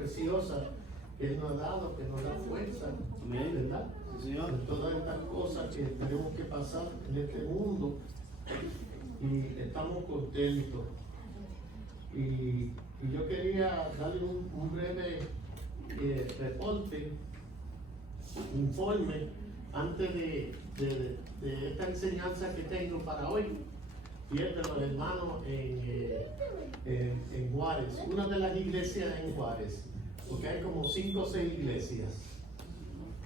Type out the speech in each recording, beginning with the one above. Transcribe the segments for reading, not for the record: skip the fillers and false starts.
preciosas que Él nos ha dado, que nos da fuerza, ¿verdad? Señor. De todas estas cosas que tenemos que pasar en este mundo, y estamos contentos. Y yo quería darle un breve reporte, informe, antes de esta enseñanza que tengo para hoy, y es de los hermanos en Juárez, una de las iglesias en Juárez, porque hay como 5 o 6 iglesias.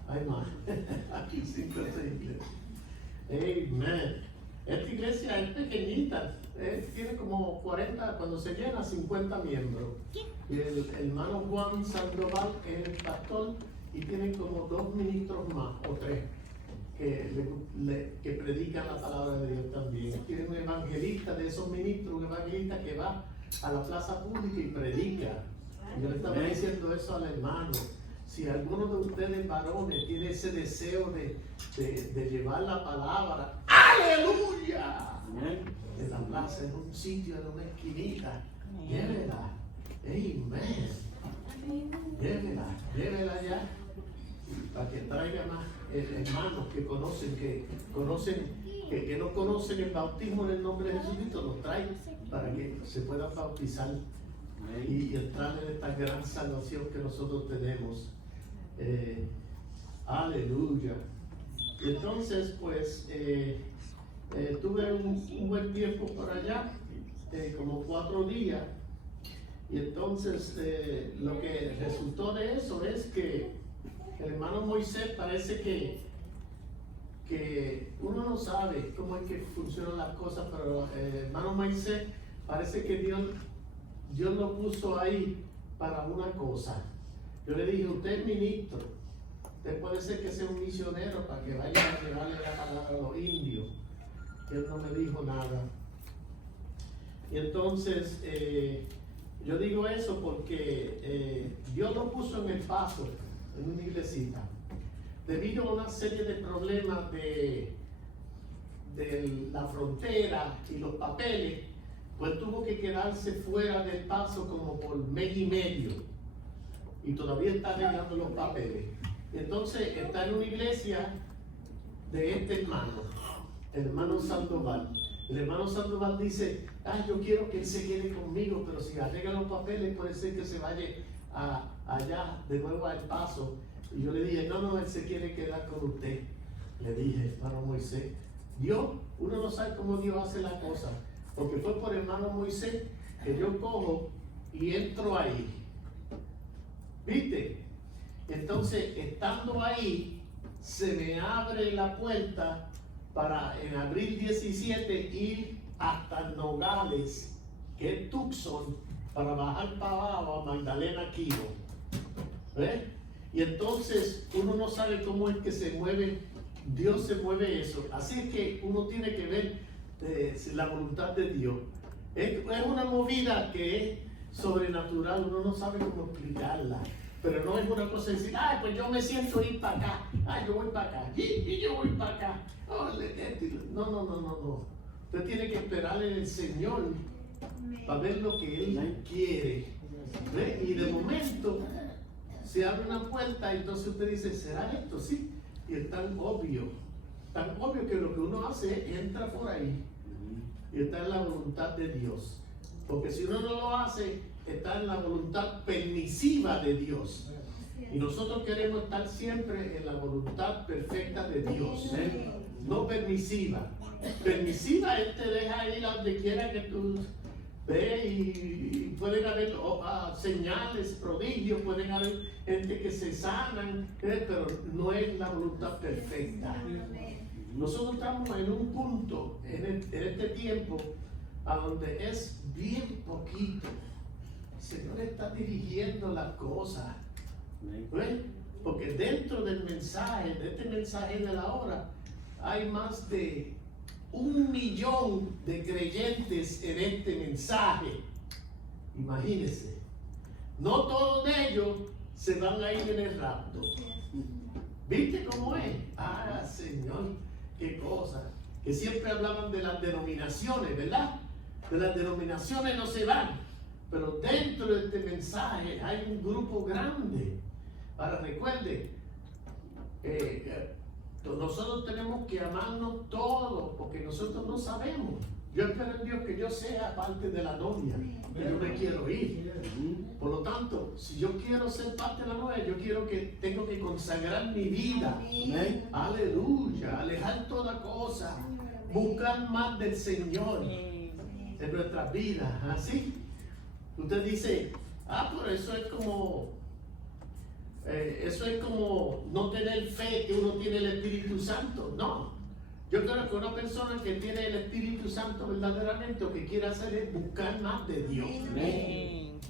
Hay más, aquí 5 o 6 iglesias. Amen. Esta iglesia es pequeñita, tiene como 40, cuando se llena, 50 miembros. Y el hermano Juan Sandoval es el pastor y tiene como 2 ministros más, o 3, que predican la palabra de Dios también. Tiene un evangelista de esos ministros, un evangelista que va a la plaza pública y predica. Yo le estaba diciendo eso al hermano. Si alguno de ustedes varones tiene ese deseo de llevar la palabra, ¡aleluya! En la plaza, en un sitio, en una esquinita, llévela. Amén. Llévela ya, para que traiga más hermanos que no conocen el bautismo en el nombre de Jesucristo, los trae para que se puedan bautizar y entrar en esta gran salvación que nosotros tenemos. Aleluya. Y entonces, pues, tuve un buen tiempo por allá, como 4 días. Y entonces, lo que resultó de eso es que el hermano Moisés parece que uno no sabe cómo es que funcionan las cosas, pero el hermano Moisés parece que Dios lo puso ahí para una cosa. Yo le dije, usted es ministro, usted puede ser que sea un misionero para que vaya a llevarle la palabra a los indios. Él no me dijo nada. Y entonces, yo digo eso porque Dios lo puso en El Paso, en una iglesita, debido a una serie de problemas de la frontera y los papeles, pues tuvo que quedarse fuera del Paso como por mes y medio, y todavía está arreglando los papeles. Entonces está en una iglesia de este hermano, el hermano Sandoval. El hermano Sandoval dice, yo quiero que él se quede conmigo, pero si arregla los papeles puede ser que se vaya allá de nuevo al Paso. Y yo le dije, no, él se quiere quedar con usted. Le dije, hermano Moisés, Dios, uno no sabe cómo Dios hace la cosa, porque fue por hermano Moisés que yo cojo y entro ahí. ¿Viste? Entonces, estando ahí, se me abre la puerta para en abril 17 ir hasta Nogales, que es Tucson, para bajar para abajo a Magdalena Kilo. ¿Ves? Y entonces uno no sabe cómo es que se mueve, Dios se mueve eso. Así es que uno tiene que ver la voluntad de Dios. Es una movida que es sobrenatural, uno no sabe cómo explicarla. Pero no es una cosa de decir, pues yo me siento ir para acá, yo voy para acá, y yo voy para acá. No. Usted tiene que esperar en el Señor para ver lo que Él quiere. ¿Ve? Y de momento se abre una puerta y entonces usted dice, ¿será esto? Sí. Y es tan obvio que lo que uno hace es entra por ahí y está en la voluntad de Dios. Porque si uno no lo hace, está en la voluntad permisiva de Dios. Y nosotros queremos estar siempre en la voluntad perfecta de Dios, no permisiva. Permisiva, Él te deja ir a donde quiera que tú veas y pueden haber señales, prodigios, pueden haber gente que se sanan, pero no es la voluntad perfecta. Nosotros estamos en un punto en este tiempo a donde es bien poquito. El Señor está dirigiendo las cosas. ¿Ves? Porque dentro del mensaje, de este mensaje de la hora, hay más de 1 millón de creyentes en este mensaje. Imagínense. No todos ellos se van a ir en el rapto. ¿Viste cómo es? Señor, qué cosa. Que siempre hablaban de las denominaciones, ¿verdad? De las denominaciones no se van. pero dentro de este mensaje hay un grupo grande. Ahora recuerde, nosotros tenemos que amarnos todos, porque nosotros no sabemos. Yo espero en Dios que yo sea parte de la novia, que yo me quiero ir. Por lo tanto, si yo quiero ser parte de la novia, tengo que consagrar mi vida. Aleluya, alejar toda cosa, buscar más del Señor en nuestras vidas. ¿Así? Usted dice, pero eso es como no tener fe que uno tiene el Espíritu Santo. No. Yo creo que una persona que tiene el Espíritu Santo verdaderamente lo que quiere hacer es buscar más de Dios.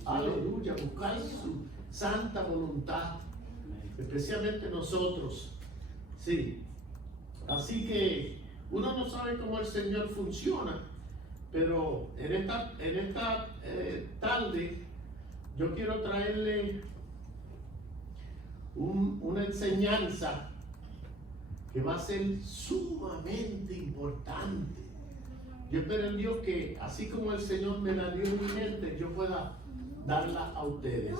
Aleluya, buscar su santa voluntad. Especialmente nosotros. Sí. Así que uno no sabe cómo el Señor funciona, pero en esta tarde yo quiero traerle una enseñanza que va a ser sumamente importante. Yo espero en Dios que así como el Señor me la dio en mi mente, yo pueda darla a ustedes.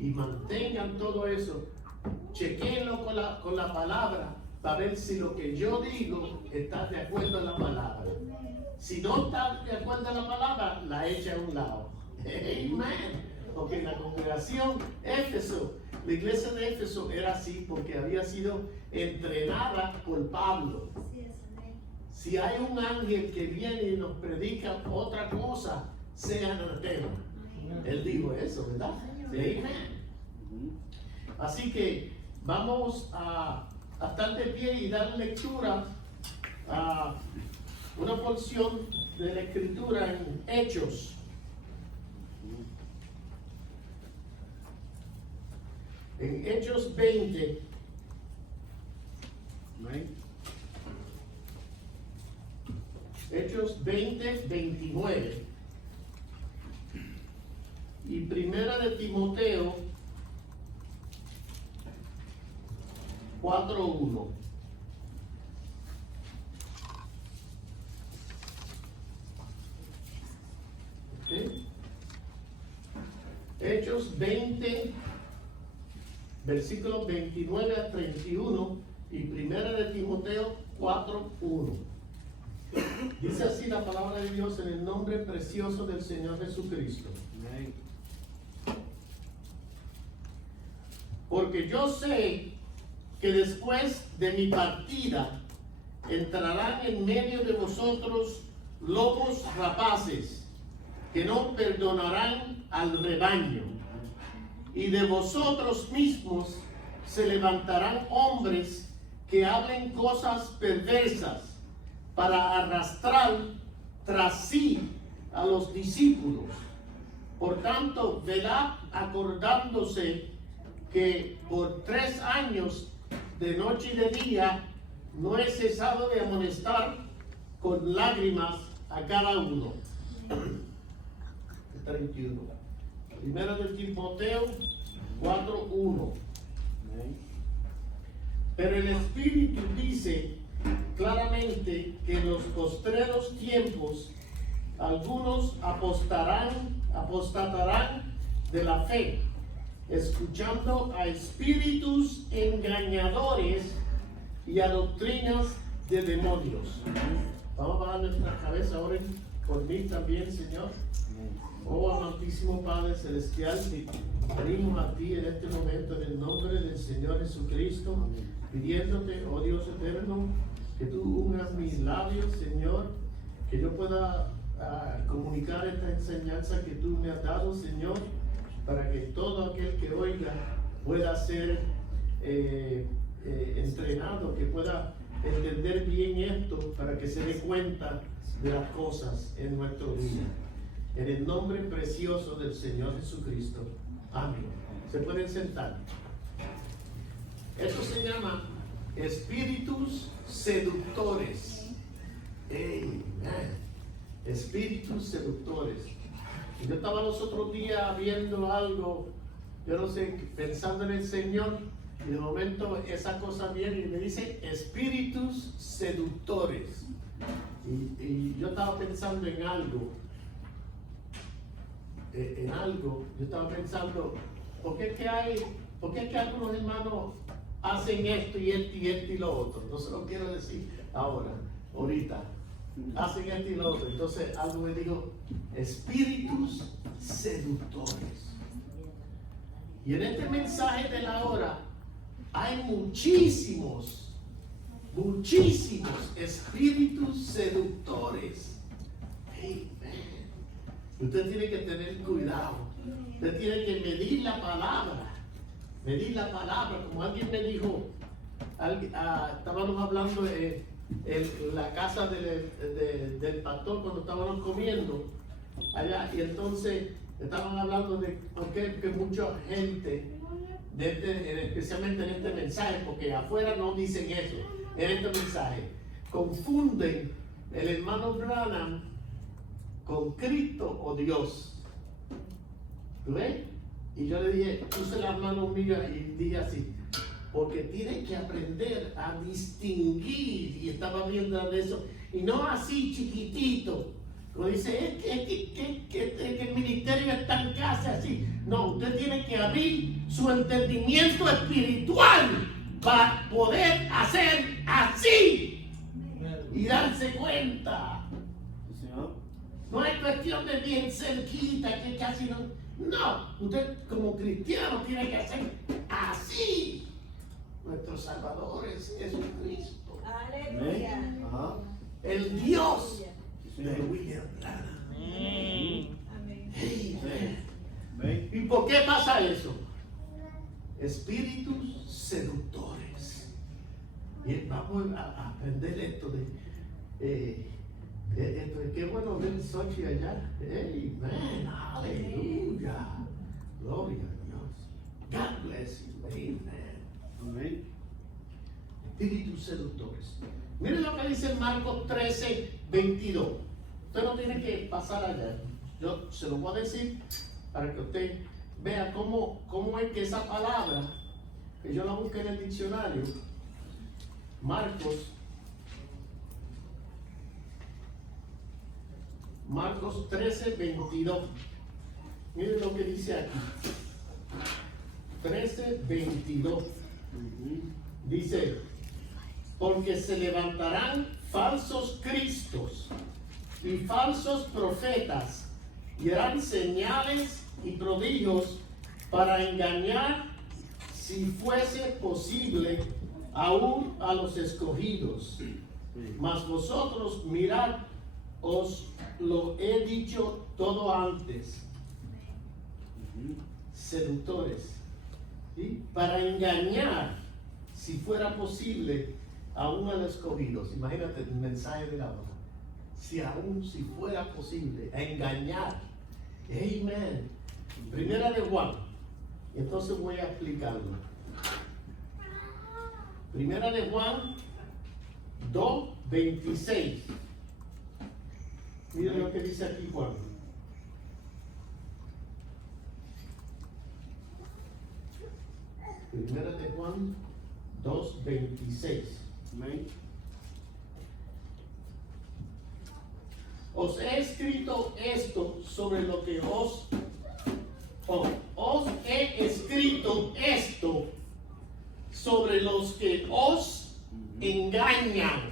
Y mantengan todo eso, chequenlo con la palabra, para ver si lo que yo digo está de acuerdo a la palabra. Si no está de acuerdo a la palabra, la echa a un lado. Amén. Porque la congregación Éfeso, la iglesia de Éfeso era así porque había sido entrenada por Pablo. Si hay un ángel que viene y nos predica otra cosa, sea anatema. Él dijo eso, ¿verdad? Amén. Así que vamos a estar de pie y dar lectura a una porción de la escritura en Hechos. En Hechos 20, Hechos 20, 29 y Primera de Timoteo 4:1. ¿Okay? Hechos 20, versículos 29 a 31 y Primera de Timoteo 4:1. Dice así la palabra de Dios en el nombre precioso del Señor Jesucristo. Amén. Porque yo sé que después de mi partida entrarán en medio de vosotros lobos rapaces que no perdonarán al rebaño. Y de vosotros mismos se levantarán hombres que hablen cosas perversas para arrastrar tras sí a los discípulos. Por tanto, velad acordándose que por 3 años, de noche y de día, no he cesado de amonestar con lágrimas a cada uno. 31. Primera de Timoteo 4:1. Pero el Espíritu dice claramente que en los postreros tiempos algunos apostatarán de la fe, escuchando a espíritus engañadores y a doctrinas de demonios. Vamos a bajar nuestra cabeza, oren por mí también, Señor. Oh amantísimo Padre Celestial, venimos a ti en este momento en el nombre del Señor Jesucristo, pidiéndote, oh Dios eterno, que tú ungas mis labios, Señor, que yo pueda comunicar esta enseñanza que tú me has dado, Señor, para que todo aquel que oiga pueda ser entrenado, que pueda entender bien esto, para que se dé cuenta de las cosas en nuestro día. En el nombre precioso del Señor Jesucristo. Amén. Se pueden sentar. Esto se llama espíritus seductores. Amen. Espíritus seductores. Yo estaba los otros días viendo algo, yo no sé, pensando en el Señor, y de momento esa cosa viene y me dice espíritus seductores. Y yo estaba pensando en algo. en algo, yo estaba pensando, ¿por qué es que algunos hermanos hacen esto y esto y esto y lo otro? No se lo quiero decir ahorita. Hacen esto y lo otro. Entonces algo me dijo, espíritus seductores. Y en este mensaje de la hora hay muchísimos espíritus seductores. Amen. Usted tiene que tener cuidado. Usted tiene que medir la palabra. Como alguien me dijo, estábamos hablando en la casa del pastor cuando estábamos comiendo allá, y entonces estaban hablando de que mucha gente, especialmente en este mensaje, porque afuera no dicen eso, en este mensaje, confunden el hermano Branham con Cristo o Dios. ¿Tú ves? Y yo le dije, puse las manos mías y dije así, porque tienes que aprender a distinguir, y estaba viendo de eso, y no así chiquitito, como dice, es que el ministerio está en casa así. No, usted tiene que abrir su entendimiento espiritual para poder hacer así y darse cuenta. No es cuestión de bien cerquita, que casi no. No, usted como cristiano tiene que hacer así. Nuestro Salvador es Jesucristo. Aleluya. El Dios de William Branham. Amén. ¿Y por qué pasa eso? Espíritus seductores. Y vamos a aprender esto de qué bueno ver Sochi allá. Amen. Aleluya. Gloria a Dios. God bless you. Amen. Amén. Espíritus seductores. Miren lo que dice Marcos 13:22. Usted no tiene que pasar allá. Yo se lo voy a decir para que usted vea cómo es que esa palabra, que yo la busqué en el diccionario, Marcos 13:22. Miren lo que dice aquí. 13:22. Dice, porque se levantarán falsos cristos y falsos profetas y harán señales y prodigios para engañar, si fuese posible, aún a los escogidos. Mas vosotros mirad, os lo he dicho todo antes. Seductores, ¿sí? Para engañar, si fuera posible, aún a los escogidos. Imagínate el mensaje de la hora. Si fuera posible, a engañar. Amén. Primera de Juan. Entonces voy a explicarlo. Primera de Juan 2:26. Miren lo que dice aquí Juan. Primera de Juan 2:26. Amén. Os he escrito esto sobre lo que os he escrito esto sobre los que os engañan.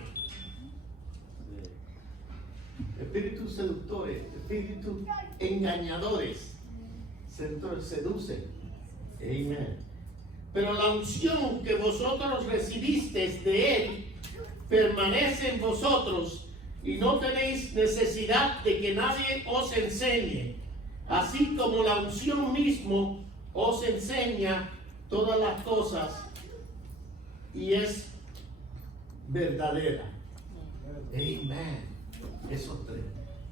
Espíritus seductores, espíritus engañadores, seductores, seducen. Amén. Pero la unción que vosotros recibisteis de él permanece en vosotros, y no tenéis necesidad de que nadie os enseñe, así como la unción mismo os enseña todas las cosas y es verdadera. Amén. Esos tres.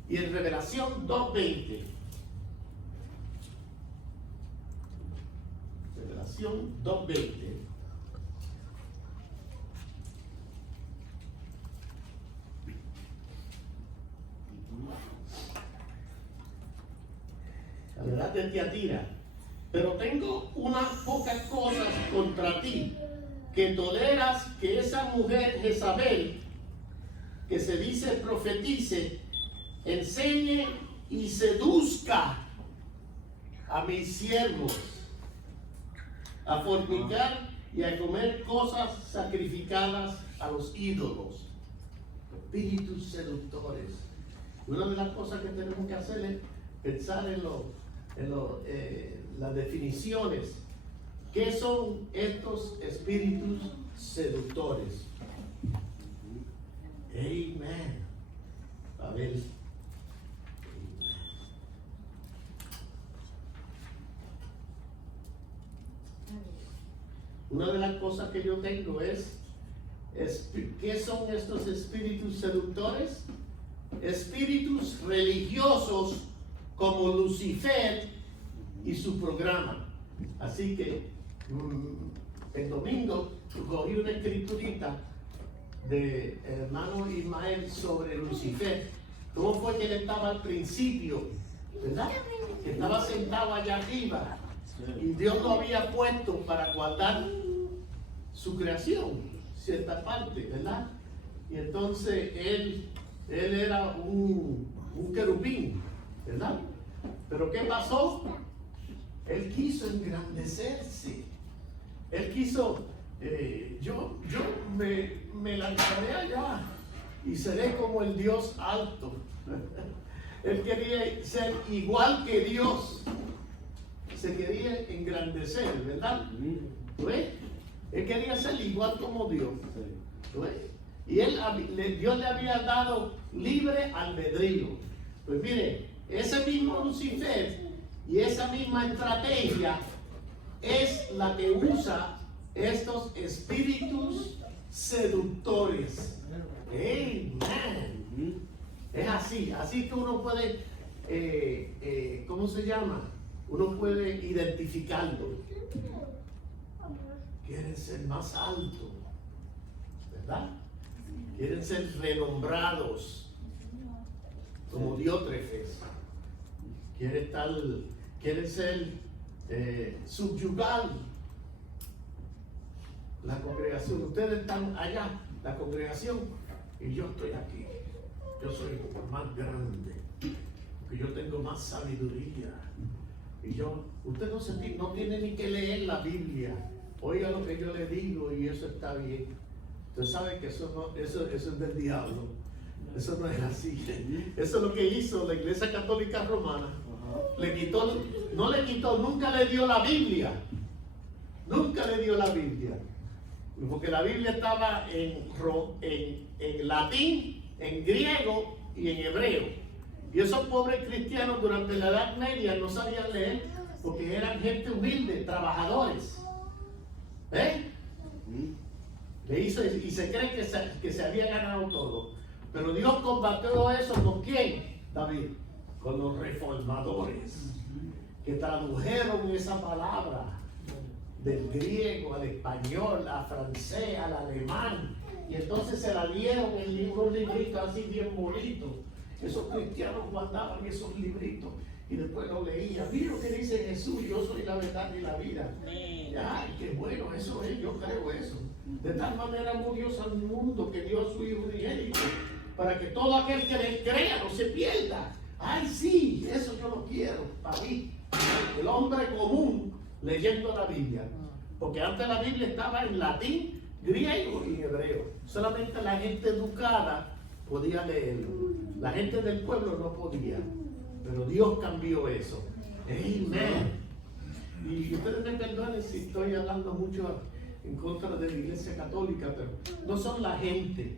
Y en Revelación 2:20. Revelación 2:20. La verdad de Tiatira. Pero tengo unas pocas cosas contra ti, que toleras que esa mujer Jezabel, que se dice profetice, enseñe y seduzca a mis siervos a fornicar y a comer cosas sacrificadas a los ídolos. Espíritus seductores. Una de las cosas que tenemos que hacer es pensar en las definiciones. ¿Qué son estos espíritus seductores? Amén. A ver. Una de las cosas que yo tengo es ¿qué son estos espíritus seductores? Espíritus religiosos como Lucifer y su programa. Así que el domingo cogí una escriturita de hermano Ismael sobre Lucifer. ¿Cómo fue que él estaba al principio? ¿Verdad? Que estaba sentado allá arriba y Dios lo había puesto para guardar su creación, cierta parte, ¿verdad? Y entonces él era un querubín, ¿verdad? Pero ¿qué pasó? Él quiso engrandecerse. Él quiso, yo me lanzaré allá y seré como el Dios alto. Él quería ser igual que Dios. Se quería engrandecer, ¿verdad? ¿Ves? Él quería ser igual como Dios. ¿Ves? Y Dios le había dado libre albedrío. Pues mire, ese mismo Lucifer y esa misma estrategia es la que usa estos espíritus seductores. Amen. Es así que uno puede, ¿cómo se llama? Uno puede identificarlo. Quieren ser más altos, ¿verdad? Quieren ser renombrados como Diótrefes. Quieren ser subyugar la congregación. Ustedes están allá, la congregación, y yo estoy aquí. Yo soy más grande, porque yo tengo más sabiduría. Y usted no tiene ni que leer la Biblia. Oiga lo que yo le digo y eso está bien. Usted sabe que eso es del diablo. Eso no es así. Eso es lo que hizo la Iglesia Católica Romana. Nunca le dio la Biblia. Nunca le dio la Biblia. Porque la Biblia estaba en latín, en griego y en hebreo. Y esos pobres cristianos durante la Edad Media no sabían leer porque eran gente humilde, trabajadores. Y se cree que se había ganado todo. Pero Dios combatió eso ¿con quién? David, con los reformadores que tradujeron esa palabra del griego al español, al francés, al alemán, y entonces se la dieron en un librito así bien bonito. Esos cristianos guardaban esos libritos y después lo leían. Mira lo que dice Jesús: yo soy la verdad y la vida. Ay, qué bueno, eso es, yo creo eso. De tal manera amó Dios al mundo que dio a su Hijo unigénito, para que todo aquel que le crea no se pierda. Ay, sí, eso yo lo quiero para mí. El hombre común leyendo la Biblia. Porque antes la Biblia estaba en latín, griego y hebreo. Solamente la gente educada podía leerlo. La gente del pueblo no podía. Pero Dios cambió eso. Amén. Y ustedes me perdonen si estoy hablando mucho en contra de la Iglesia Católica, pero no son la gente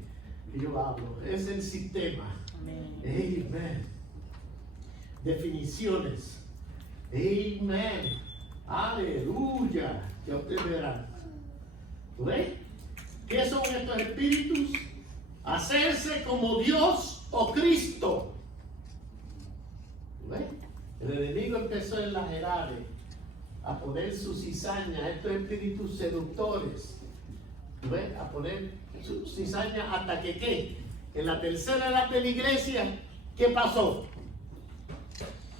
que yo hablo, es el sistema. Amén. Definiciones. Amén. Aleluya. Ya ustedes verán. ¿Ves? ¿Qué son estos espíritus? Hacerse como Dios o Cristo. ¿Ves? El enemigo empezó en las edades a poner su cizaña, estos espíritus seductores. ¿Ves? A poner su cizaña hasta que ¿qué? En la tercera edad de la iglesia, ¿qué pasó?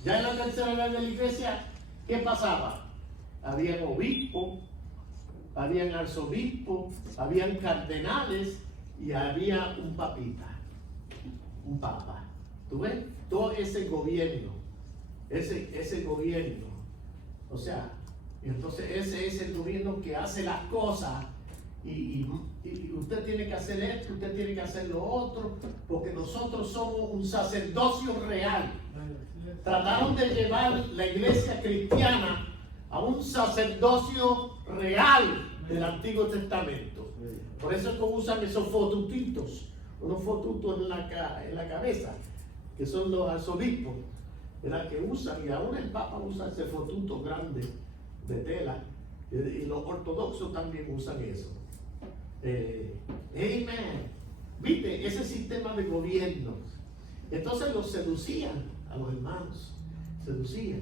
Ya en la tercera edad de la iglesia, ¿qué pasaba? Habían obispos, habían arzobispos, habían cardenales y había un papita, un papa. ¿Tú ves? Todo ese gobierno, ese gobierno O sea, entonces ese es el gobierno que hace las cosas y usted tiene que hacer esto, usted tiene que hacer lo otro, porque nosotros somos un sacerdocio real. Trataron de llevar la iglesia cristiana a un sacerdocio real del Antiguo Testamento. Por eso es que usan esos fotutitos, unos fotutos en la cabeza, que son los arzobispos, ¿verdad? Que usan, y aún el Papa usa ese fotuto grande de tela, y los ortodoxos también usan eso. Amen. ¿Viste? Ese sistema de gobierno. Entonces los seducían a los hermanos, seducían.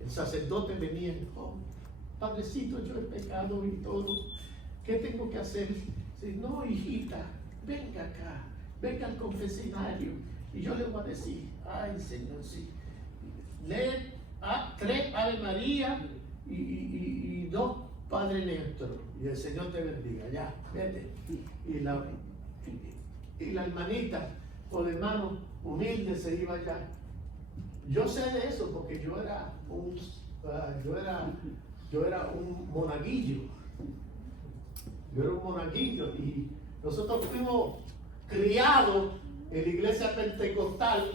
El sacerdote venía, oh, padrecito, yo he pecado y todo, ¿qué tengo que hacer? Dice, no, hijita, venga acá, venga al confesionario, y yo le voy a decir, ay, Señor, sí, lee 3 Ave María y 2 Padre Nuestro, y el Señor te bendiga, ya, vete. Y la hermanita o el hermano humilde se iba allá. Yo sé de eso porque yo era un monaguillo. Yo era un monaguillo y nosotros fuimos criados en la iglesia pentecostal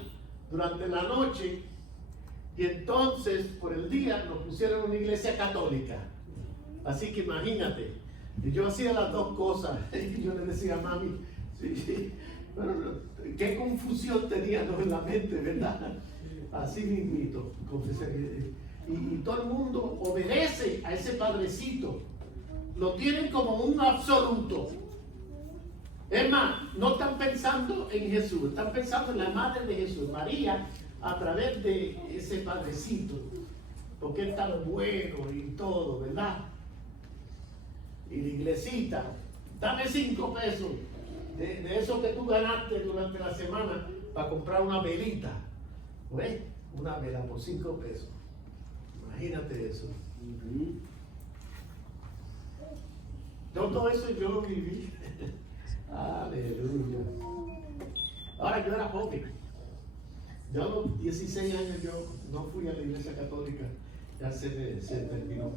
durante la noche, y entonces por el día nos pusieron en una iglesia católica. Así que imagínate, yo hacía las dos cosas. Y yo le decía a mami, sí, bueno, qué confusión teníamos en la mente, ¿verdad? Así mismito, y todo el mundo obedece a ese padrecito, lo tienen como un absoluto. Es más, no están pensando en Jesús, están pensando en la madre de Jesús, María, a través de ese padrecito, porque es tan bueno y todo, ¿verdad? Y la iglesita, dame 5 pesos de eso que tú ganaste durante la semana para comprar una velita. ¿Ves? Una vela por 5 pesos. Imagínate eso. Todo eso yo lo viví. Aleluya. Ahora yo era joven. Yo a los 16 años yo no fui a la iglesia católica. Ya se terminó.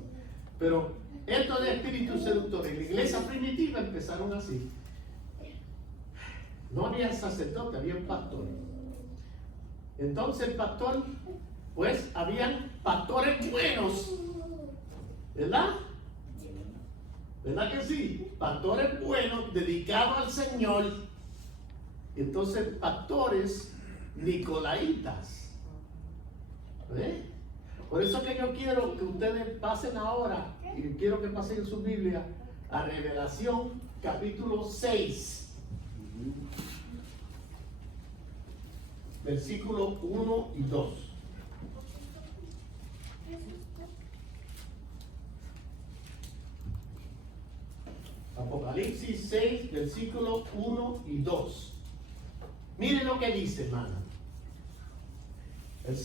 Pero esto de espíritu seductor en la iglesia primitiva empezaron así. No había sacerdote, había un pastor. Entonces el pastor, pues habían pastores buenos, ¿verdad? ¿Verdad que sí? Pastores buenos, dedicados al Señor. Entonces pastores nicolaitas. ¿Ves? Por eso que yo quiero que ustedes pasen ahora, y quiero que pasen en su Biblia, a Revelación capítulo 6. Versículos 1 y 2. Apocalipsis 6, versículos 1 y 2. Miren lo que dice, hermano.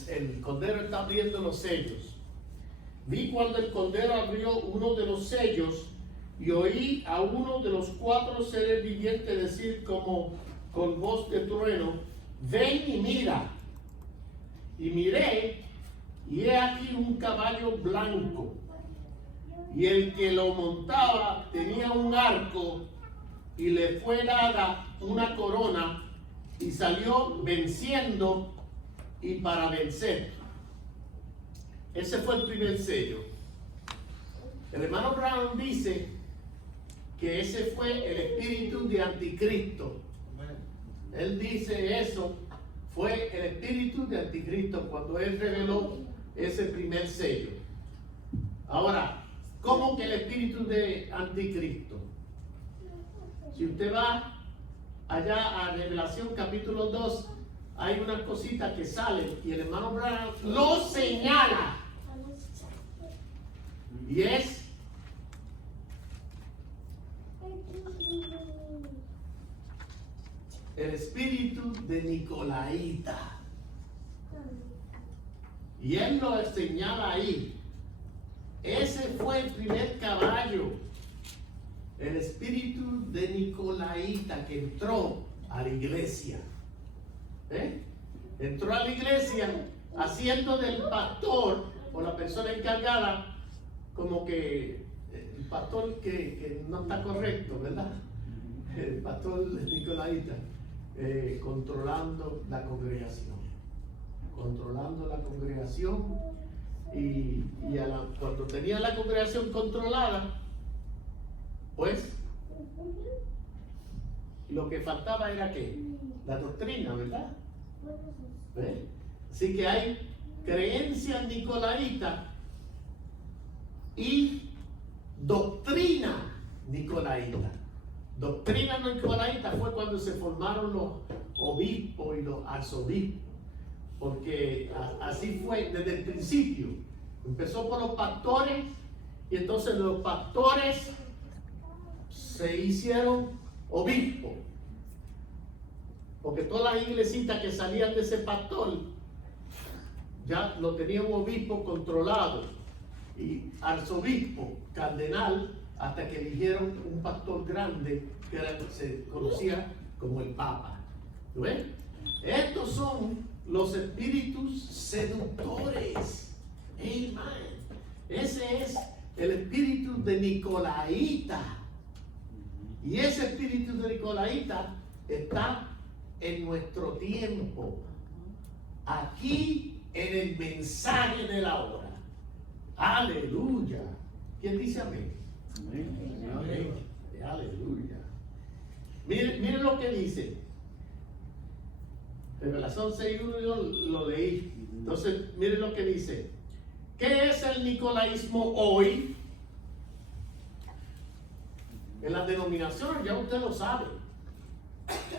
El Cordero está abriendo los sellos. Vi cuando el Cordero abrió uno de los sellos y oí a uno de los 4 seres vivientes decir como con voz de trueno: ven y mira. Y miré, y he aquí un caballo blanco, y el que lo montaba tenía un arco, y le fue dada una corona, y salió venciendo y para vencer. Ese fue el primer sello. El hermano Brown dice que ese fue el espíritu de Anticristo. Él dice eso, fue el espíritu de Anticristo cuando él reveló ese primer sello. Ahora, ¿cómo que el espíritu de Anticristo? Si usted va allá a Revelación capítulo 2, hay unas cositas que salen y el hermano Brown lo señala. Y es el espíritu de Nicolaíta. Y él lo señala ahí. Ese fue el primer caballo. El espíritu de Nicolaíta que entró a la iglesia. Entró a la iglesia haciendo del pastor o la persona encargada como que el pastor que no está correcto, ¿verdad? El pastor nicolaita, controlando la congregación. Controlando la congregación y cuando tenía la congregación controlada, pues lo que faltaba era ¿qué? La doctrina, ¿verdad? ¿Ve? Así que hay creencia nicolaita y doctrina nicolaita. Doctrina nicolaita fue cuando se formaron los obispos y los arzobispos, porque así fue desde el principio. Empezó por los pastores y entonces los pastores se hicieron obispos, porque todas las iglesitas que salían de ese pastor ya lo tenían un obispo controlado y arzobispo, cardenal, hasta que eligieron un pastor grande que se conocía como el Papa. ¿Ves? Estos son los espíritus seductores. Amen. Ese es el espíritu de Nicolaita. Y ese espíritu de Nicolaita está en nuestro tiempo, aquí en el mensaje de la hora. Aleluya. ¿Quién dice amén? Amén. Aleluya. Miren lo que dice. Revelación 6:1 yo lo leí. Entonces, miren lo que dice. ¿Qué es el nicolaísmo hoy? En las denominaciones, ya usted lo sabe.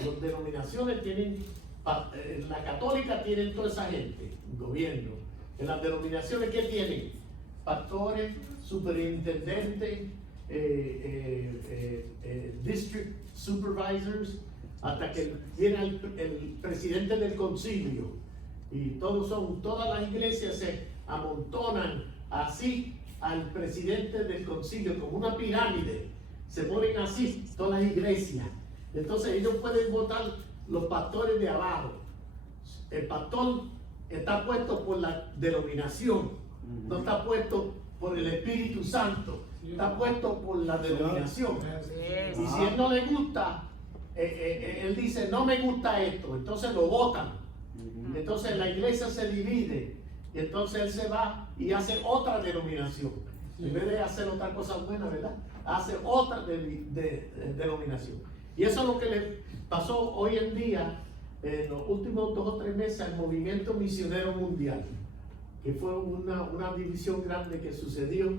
Las denominaciones tienen, la católica tienen toda esa gente, el gobierno. En las denominaciones, ¿qué tienen? Pastores, superintendentes, district supervisors, hasta que viene el presidente del concilio. Y todas las iglesias se amontonan así al presidente del concilio, como una pirámide. Se ponen así todas las iglesias. Entonces ellos pueden votar los pastores de abajo. El pastor está puesto por la denominación, no está puesto por el Espíritu Santo, está puesto por la denominación. Y si él no le gusta, él dice, no me gusta esto, entonces lo votan. Entonces la iglesia se divide y entonces él se va y hace otra denominación. En vez de hacer otra cosa buena, ¿verdad? Hace otra denominación. Y eso es lo que le pasó hoy en día, en los últimos 2 o 3 meses, al movimiento misionero mundial, que fue una división grande que sucedió.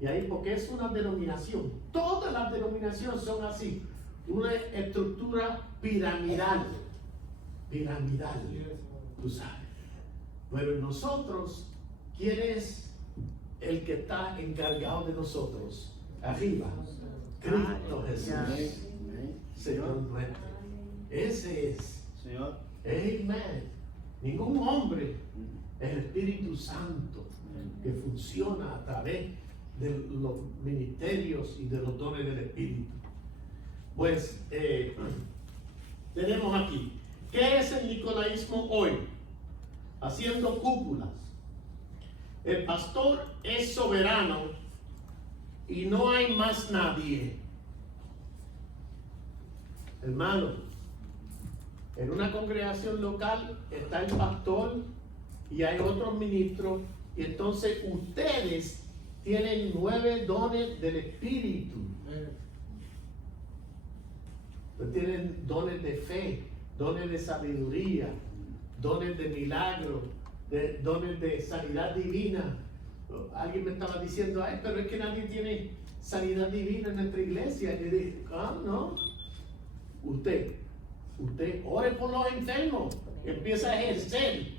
Y ahí, porque es una denominación. Todas las denominaciones son así. Una estructura piramidal. Piramidal. Tú sabes. Pero nosotros, ¿quién es el que está encargado de nosotros? Arriba. Cristo Jesús. Señor nuestro. Ese es. Señor. Amen. Ningún hombre. El Espíritu Santo que funciona a través de los ministerios y de los dones del Espíritu. Pues tenemos aquí, ¿qué es el nicolaísmo hoy? Haciendo cúpulas. El pastor es soberano y no hay más nadie. Hermano, en una congregación local está el pastor y hay otros ministros, y entonces ustedes tienen 9 dones del Espíritu. Tienen dones de fe, dones de sabiduría, dones de milagro, dones de sanidad divina. Alguien me estaba diciendo, ay, pero es que nadie tiene sanidad divina en nuestra iglesia. Y yo dije, no. Usted ore por los enfermos, empieza a ejercer.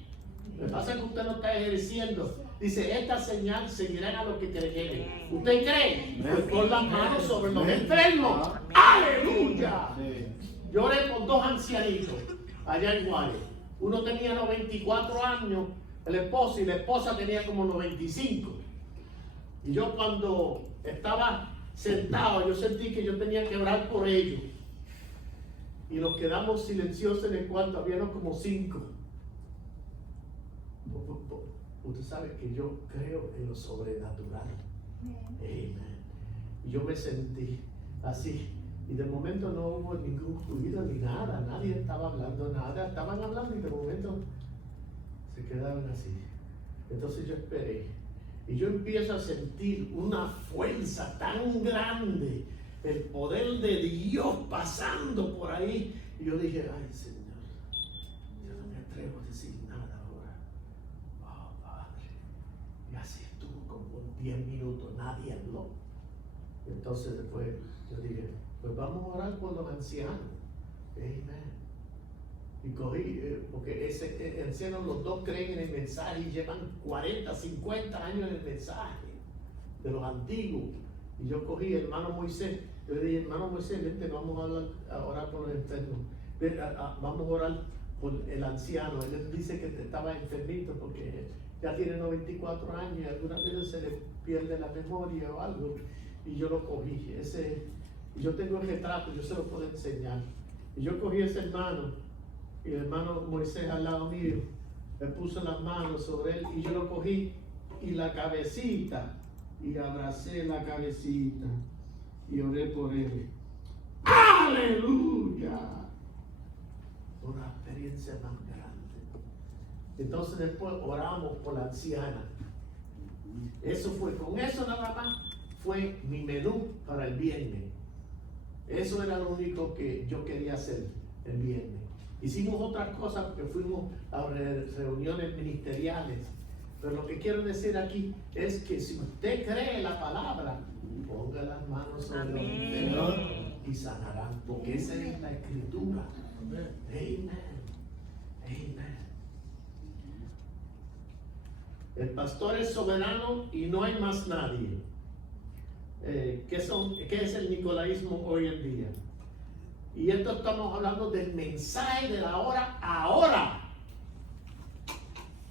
Lo que pasa es que usted no está ejerciendo. Dice, esta señal seguirán a los que creen. ¿Usted cree? Pues pon las manos sobre los enfermos. ¡Aleluya! Yo oré por 2 ancianitos allá en Guayas. Uno tenía 94 años, el esposo, y la esposa tenía como 95. Y yo cuando estaba sentado, yo sentí que yo tenía que orar por ellos. Y nos quedamos silenciosos en el cuarto, habíamos como 5. usted sabe que yo creo en lo sobrenatural. Amen. Y yo me sentí así. Y de momento no hubo ningún ruido ni nada. Nadie estaba hablando nada. Estaban hablando y de momento se quedaron así. Entonces yo esperé. Y yo empiezo a sentir una fuerza tan grande. El poder de Dios pasando por ahí. Y yo dije, ay Señor, yo no me atrevo a decir nada ahora. Oh Padre. Y así estuvo como 10 minutos. Nadie habló. Entonces después yo dije, pues vamos a orar por los ancianos. Amen. Y cogí, porque ese anciano, los dos creen en el mensaje y llevan 40, 50 años en el mensaje de los antiguos. Y yo cogí al hermano Moisés. Yo le dije, hermano Moisés, vente, vamos a orar por los enfermos. Vamos a orar por el anciano. Él dice que estaba enfermito porque ya tiene 94 años y algunas veces se le pierde la memoria o algo. Y yo lo cogí. Y yo tengo el retrato, yo se lo puedo enseñar. Y yo cogí a ese hermano. Y el hermano Moisés al lado mío, me puso las manos sobre él y yo lo cogí y la cabecita, y abracé la cabecita y oré por él. ¡Aleluya! Una experiencia más grande. Entonces después oramos por la anciana. Eso fue, con eso nada más fue mi menú para el viernes. Eso era lo único que yo quería hacer el viernes. Hicimos otras cosas porque fuimos a reuniones ministeriales. Pero lo que quiero decir aquí es que si usted cree la palabra, ponga las manos sobre los enfermos y sanarán. Porque esa es la escritura. Amén. Amén. El pastor es soberano y no hay más nadie. ¿Qué es el nicolaísmo hoy en día? Y esto estamos hablando del mensaje de la hora ahora.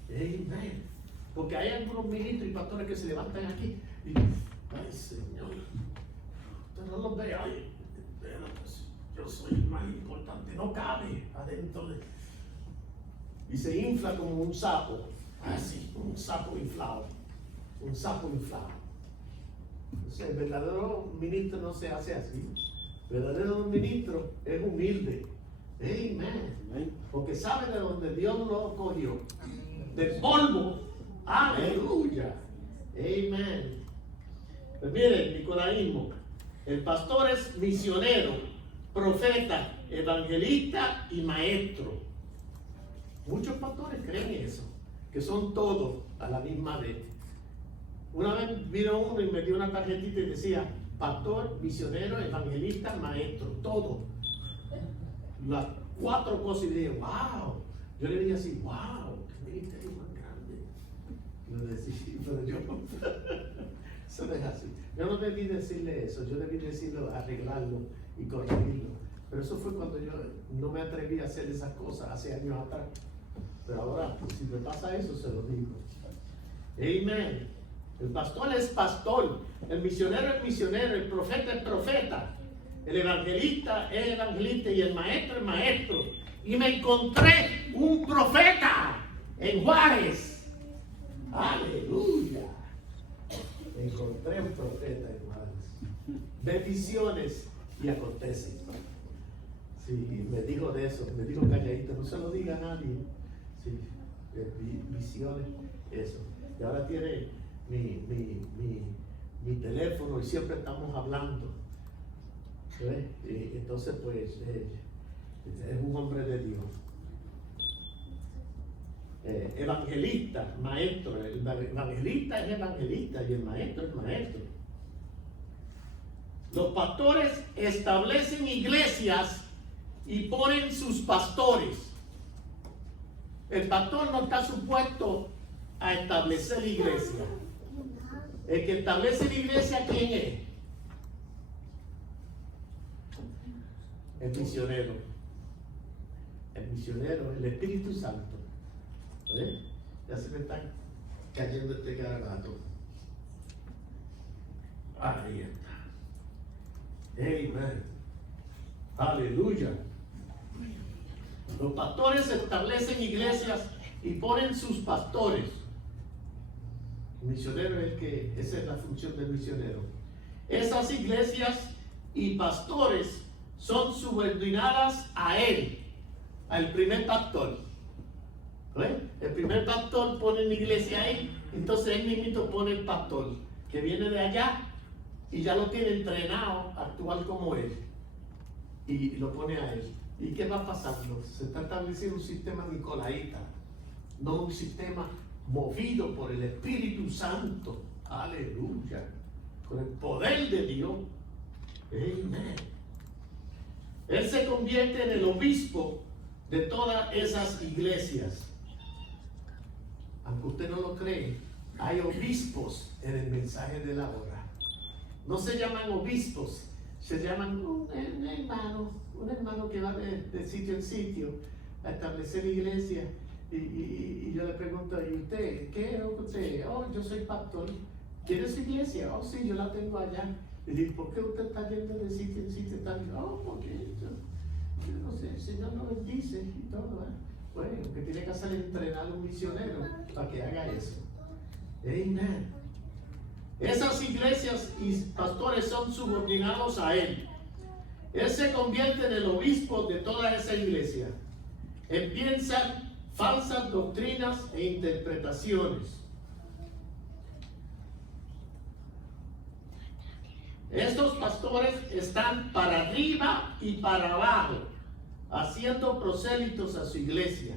Amén. Porque hay algunos ministros y pastores que se levantan aquí y, ay Señor, usted no los ve ahí. Yo soy el más importante, no cabe adentro de... Y se infla como un sapo, así, un sapo inflado. Un sapo inflado. O sea, el verdadero ministro no se hace así. El verdadero ministro es humilde. Amén. Porque sabe de donde Dios lo cogió. De polvo. Aleluya. Amén. Pues miren, nicolaísmo. El pastor es misionero, profeta, evangelista y maestro. Muchos pastores creen eso, que son todos a la misma vez. Una vez vino uno y me dio una tarjetita y decía, pastor, misionero, evangelista, maestro, todo. Las 4 cosas y dije, wow. Yo le dije así, wow, qué ministerio más grande. Lo decía, pero yo eso no es así. Yo no debí decirle eso, yo debí decirlo, arreglarlo y corregirlo. Pero eso fue cuando yo no me atreví a hacer esas cosas hace años atrás. Pero ahora, pues, si me pasa eso, se lo digo. Amén. El pastor es pastor, el misionero es misionero, el profeta es profeta, el evangelista es evangelista y el maestro es maestro. Y me encontré un profeta en Juárez. Aleluya. Me encontré un profeta en Juárez. Ve visiones y acontecen. Sí, me dijo de eso, me dijo calladito, no se lo diga a nadie. Sí, visiones, eso. Y ahora tiene mi teléfono y siempre estamos hablando. Entonces, pues, es un hombre de Dios. Evangelista, maestro. El evangelista es evangelista y el maestro es maestro. Los pastores establecen iglesias y ponen sus pastores. El pastor no está supuesto a establecer iglesia. El que establece la iglesia, ¿quién es? El misionero. El misionero, el Espíritu Santo. Ya se me están cayendo este garabato. Ahí está. Amén. Aleluya. Los pastores establecen iglesias y ponen sus pastores. Misionero es el que, esa es la función del misionero. Esas iglesias y pastores son subordinadas a él, al primer pastor. ¿Ves? El primer pastor pone en la iglesia a él, entonces él mismo pone el pastor, que viene de allá y ya lo tiene entrenado a actuar como él. Y lo pone a él. ¿Y qué va pasando? Se está estableciendo un sistema nicolaíta, no un sistema movido por el Espíritu Santo. Aleluya. Con el poder de Dios. Amén. Él se convierte en el obispo de todas esas iglesias. Aunque usted no lo cree, hay obispos en el mensaje de la hora. No se llaman obispos, se llaman un hermano que va de sitio en sitio a establecer iglesia. Y yo le pregunto, ¿y usted? ¿Qué es usted? Oh, yo soy pastor. ¿Quiere su iglesia? Oh, sí, yo la tengo allá. Y digo, ¿por qué usted está yendo de sitio en sitio? Oh, porque yo no sé, el Señor lo bendice y todo, ¿eh? Bueno, que tiene que hacer entrenar a un misionero para que haga eso. Amén. Esas iglesias y pastores son subordinados a él. Él se convierte en el obispo de toda esa iglesia. Empiezan falsas doctrinas e interpretaciones. Estos pastores están para arriba y para abajo, haciendo prosélitos a su iglesia,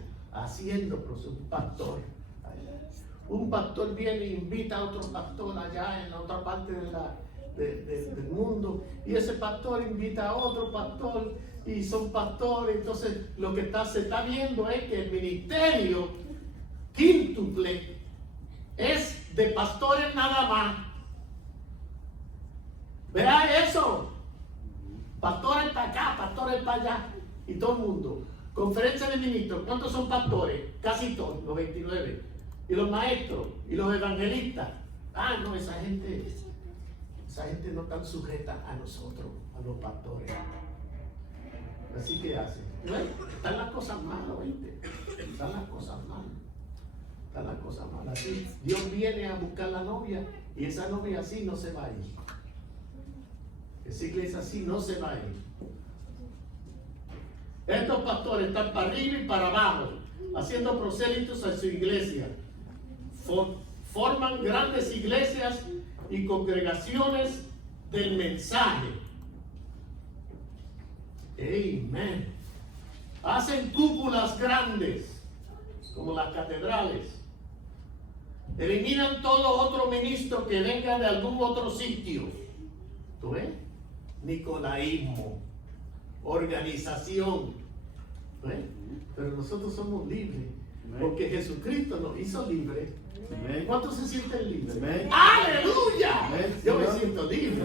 un pastor viene e invita a otro pastor allá en la otra parte del mundo, y ese pastor invita a otro pastor, y son pastores. Entonces lo que se está viendo es que el ministerio quíntuple es de pastores nada más. Vea eso, pastores para acá, pastores para allá, y todo el mundo. Conferencia de ministros, ¿cuántos son pastores? Casi todos, los 29. Y los maestros, y los evangelistas. Ah, no, esa gente no está sujeta a nosotros, a los pastores. Así que hacen. Están las cosas malas, ¿oíste? Están las cosas malas. Así, Dios viene a buscar la novia, y esa novia así no se va a ir. Esa iglesia así no se va a ir. Estos pastores están para arriba y para abajo, haciendo prosélitos a su iglesia. Forman grandes iglesias y congregaciones del mensaje. Amén. Hacen cúpulas grandes, como las catedrales. Eliminan todo otro ministro que venga de algún otro sitio. ¿Tú ves? Nicolaísmo, organización. ¿Ves? Pero nosotros somos libres, porque Jesucristo nos hizo libres. ¿Cuántos se sienten libres? ¡Aleluya! Yo me siento libre.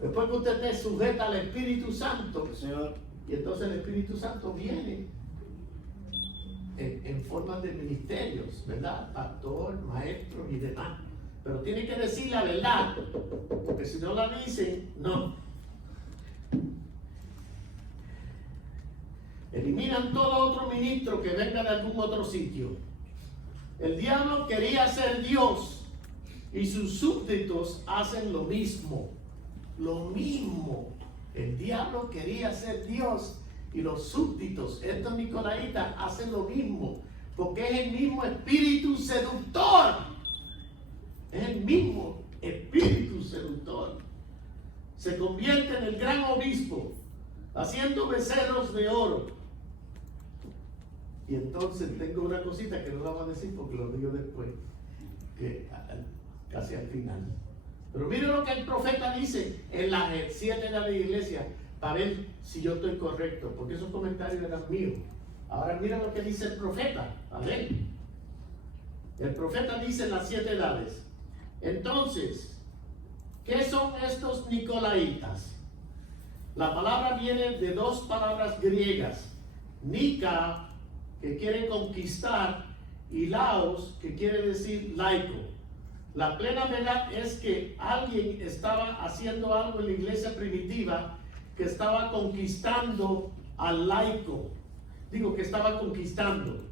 Después que usted esté sujeta al Espíritu Santo, y entonces el Espíritu Santo viene en forma de ministerios, ¿verdad? Pastor, maestro y demás. Pero tiene que decir la verdad, porque si no la dicen, no. Eliminan todo otro ministro que venga de algún otro sitio. El diablo quería ser Dios, y sus súbditos hacen lo mismo. Lo mismo. El diablo quería ser Dios, y los súbditos, estos nicolaitas, hacen lo mismo, porque es el mismo espíritu seductor. Es el mismo espíritu seductor. Se convierte en el gran obispo, haciendo becerros de oro. Y entonces tengo una cosita que no la voy a decir porque lo digo después, casi al final. Pero mire lo que el profeta dice en las 7 edades de iglesia, para ver si yo estoy correcto, porque esos comentarios eran míos. Ahora mira lo que dice el profeta, a ver. El profeta dice en las 7 edades. Entonces, ¿qué son estos nicolaitas? La palabra viene de dos palabras griegas: Nika, que quiere conquistar, y laos, que quiere decir laico. La plena verdad es que alguien estaba haciendo algo en la iglesia primitiva, que estaba conquistando al laico. Digo que estaba conquistando.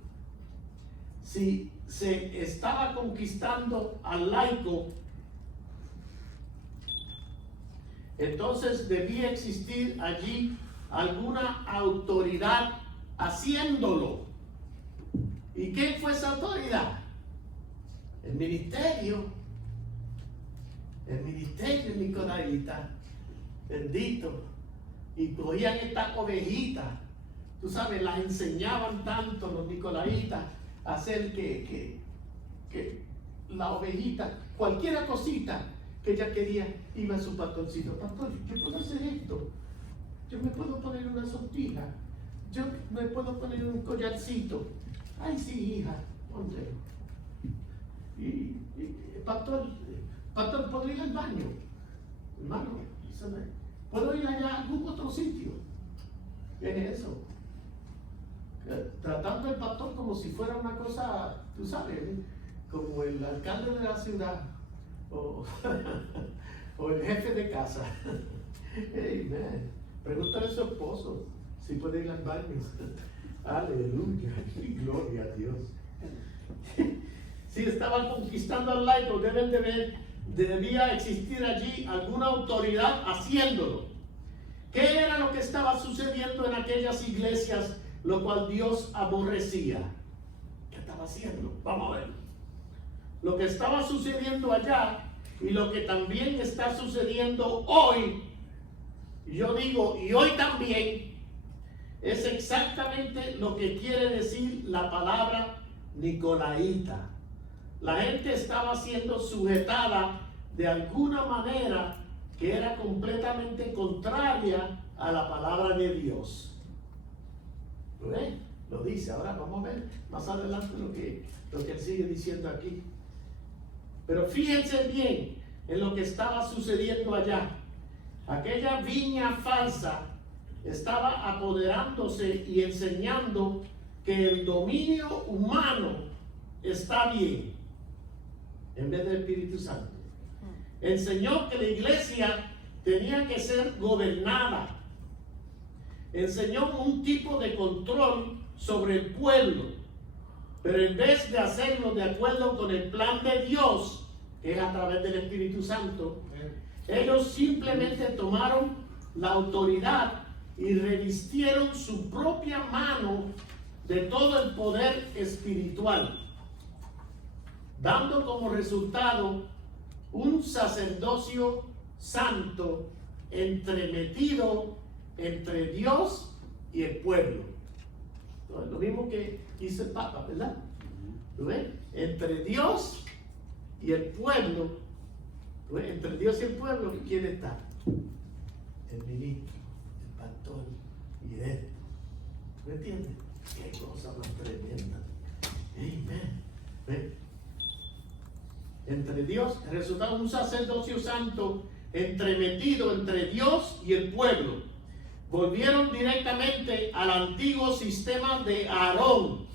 Si se estaba conquistando al laico, entonces debía existir allí alguna autoridad haciéndolo. ¿Y qué fue esa autoridad? El ministerio nicolaita, bendito. Y cogían estas ovejitas, tú sabes, las enseñaban tanto los nicolaitas a hacer que la ovejita, cualquier cosita que ella quería, iba a su pastorcito. Pastor, yo puedo hacer esto, yo me puedo poner una sortija, yo me puedo poner un collarcito. Ay, sí, hija, ponte. Y pastor, ¿puedo ir al baño? Hermano, ¿puedo ir allá a algún otro sitio? ¿Qué es eso? Tratando al pastor como si fuera una cosa, tú sabes, como el alcalde de la ciudad o, o el jefe de casa. Amen. Pregúntale a su esposo si puede ir al baño. Aleluya, gloria a Dios. Si estaban conquistando al laico, debía existir allí alguna autoridad haciéndolo. ¿Qué era lo que estaba sucediendo en aquellas iglesias, lo cual Dios aborrecía? ¿Qué estaba haciendo? Vamos a ver. Lo que estaba sucediendo allá y lo que también está sucediendo hoy, yo digo, y hoy también, es exactamente lo que quiere decir la palabra nicolaíta. La gente estaba siendo sujetada de alguna manera que era completamente contraria a la palabra de Dios. ¿Lo ven? Lo dice. Ahora vamos a ver más adelante lo que él sigue diciendo aquí. Pero fíjense bien en lo que estaba sucediendo allá. Aquella viña falsa estaba apoderándose y enseñando que el dominio humano está bien, en vez del Espíritu Santo. Enseñó que la iglesia tenía que ser gobernada. Enseñó un tipo de control sobre el pueblo, pero en vez de hacerlo de acuerdo con el plan de Dios, que es a través del Espíritu Santo, ellos simplemente tomaron la autoridad y revistieron su propia mano de todo el poder espiritual, dando como resultado un sacerdocio santo entremetido entre Dios y el pueblo. Entonces, lo mismo que hizo el Papa, ¿verdad? ¿Lo ven? Entre Dios y el pueblo. ¿Lo ven? Entre Dios y el pueblo, ¿quién está? El ministro, el pastor y esto. ¿Me entienden? Qué cosa más tremenda. Amén. ¿Ven? Entre Dios, el resultado, un sacerdocio santo entremetido entre Dios y el pueblo. Volvieron directamente al antiguo sistema de Aarón.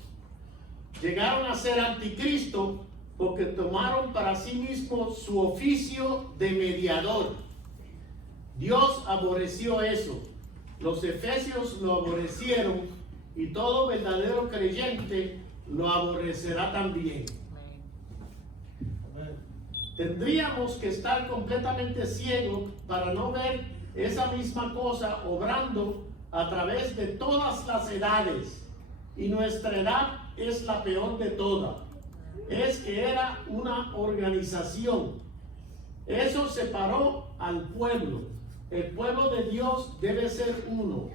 Llegaron a ser anticristo porque tomaron para sí mismos su oficio de mediador. Dios aborreció eso. Los efesios lo aborrecieron y todo verdadero creyente lo aborrecerá también. Tendríamos que estar completamente ciegos para no ver esa misma cosa obrando a través de todas las edades. Y nuestra edad es la peor de todas. Es que era una organización. Eso separó al pueblo. El pueblo de Dios debe ser uno.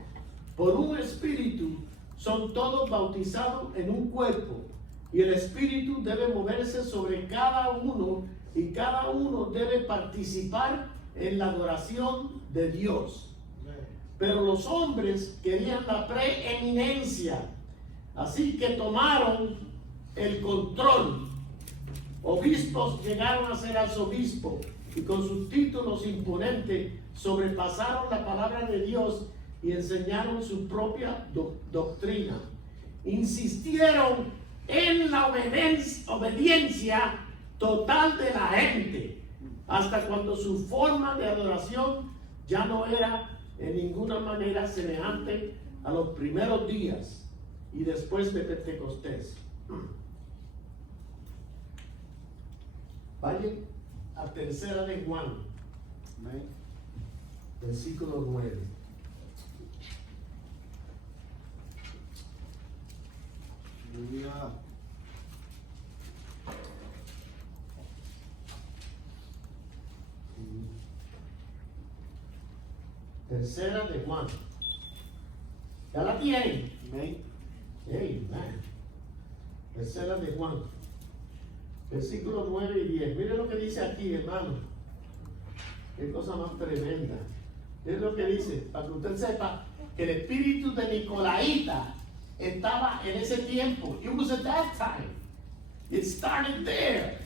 Por un espíritu son todos bautizados en un cuerpo. Y el espíritu debe moverse sobre cada uno. Y cada uno debe participar en la adoración de Dios. Pero los hombres querían la preeminencia. Así que tomaron el control. Obispos llegaron a ser arzobispos y con sus títulos imponentes sobrepasaron la palabra de Dios y enseñaron su propia doctrina. Insistieron en la obediencia total de la gente, hasta cuando su forma de adoración ya no era en ninguna manera semejante a los primeros días y después de Pentecostés. Vayan a tercera de Juan, Amén. versículo 9. Aleluya. Tercera de Juan. ¿Ya la tienen? Amén. Amen. Tercera de Juan, versículos 9 y 10. Mire lo que dice aquí, hermano. Qué cosa más tremenda. Mire lo que dice, para que usted sepa que el espíritu de Nicolaíta estaba en ese tiempo. It was at that time. It started there.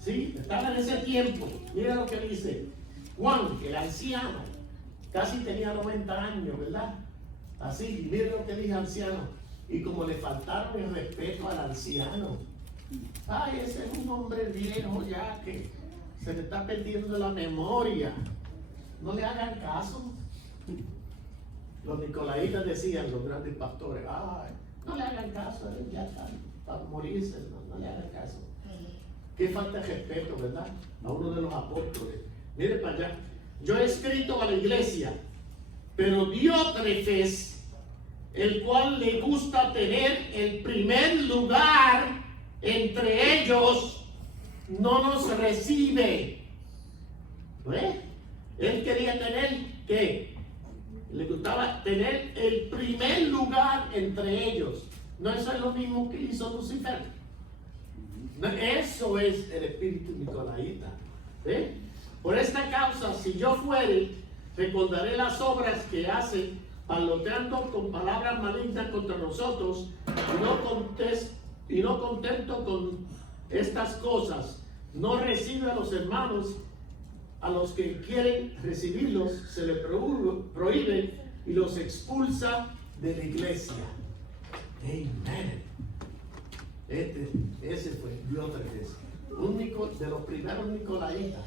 Sí, estaba en ese tiempo. Mira lo que dice Juan, el anciano, casi tenía 90 años, ¿verdad? Así, mira lo que dice anciano. Y como le faltaron el respeto al anciano. Ay, ese es un hombre viejo ya que se le está perdiendo la memoria. No le hagan caso. Los nicolaitas decían, los grandes pastores, ay, no le hagan caso, él ya está para morirse, no le hagan caso. Qué falta de respeto, ¿verdad? A uno de los apóstoles. Mire para allá. Yo he escrito a la iglesia, pero Diótrefes, el cual le gusta tener el primer lugar entre ellos, no nos recibe. ¿Ves? Él quería tener, ¿qué? Le gustaba tener el primer lugar entre ellos. No, eso es lo mismo que hizo Lucifer. No, eso es el espíritu nicolaíta. ¿Ves? Por esta causa, si yo fuere, recordaré las obras que hace, palotreando con palabras malignas contra nosotros, y no contento con estas cosas, no recibe a los hermanos, a los que quieren recibirlos, se les prohíbe y los expulsa de la iglesia. Amén. Ese fue Diótrefes, único de los primeros nicolaitas.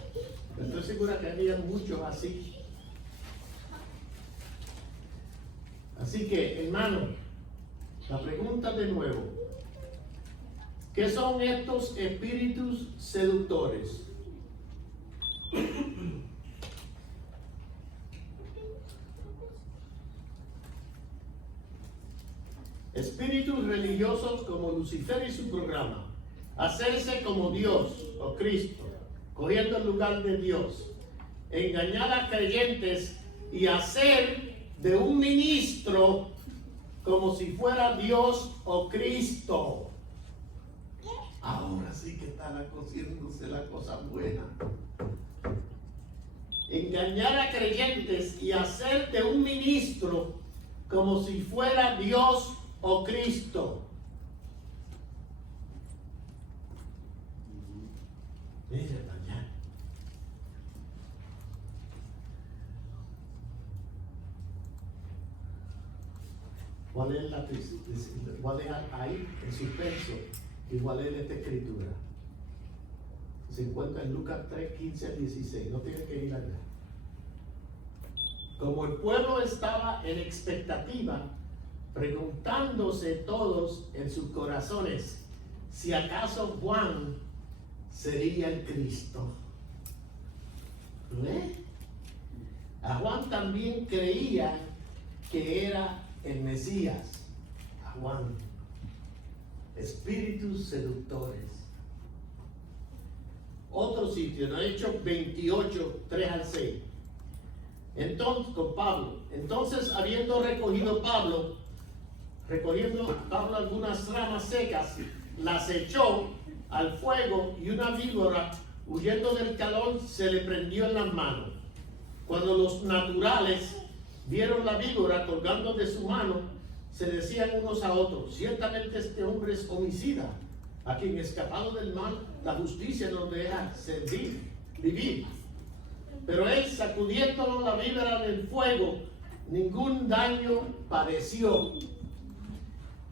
Estoy segura que había muchos así. Así que, hermano, la pregunta de nuevo: ¿qué son estos espíritus seductores? Espíritus religiosos como Lucifer y su programa, hacerse como Dios o Cristo, cogiendo el lugar de Dios, engañar a creyentes y hacer de un ministro como si fuera Dios o Cristo. Ahora sí que está cociéndose la cosa buena. Engañar a creyentes y hacer de un ministro como si fuera Dios o Cristo. Mire para allá. ¿Cuál es ahí el suspenso? Igual es esta escritura. Se encuentra en Lucas 3, 15 al 16. No tiene que ir allá. Como el pueblo estaba en expectativa, preguntándose todos en sus corazones si acaso Juan sería el Cristo. ¿Ve? A Juan también creía que era el Mesías. A Juan. Espíritus seductores. Otro sitio, en Hechos 28, 3 al 6. Entonces, con Pablo. Entonces, habiendo recogiendo Pablo algunas ramas secas, las echó al fuego, y una víbora, huyendo del calor, se le prendió en las manos. Cuando los naturales vieron la víbora colgando de su mano, se decían unos a otros: ciertamente este hombre es homicida, a quien escapado del mal la justicia no deja vivir. Pero él, sacudiéndolo la víbora del fuego, ningún daño padeció.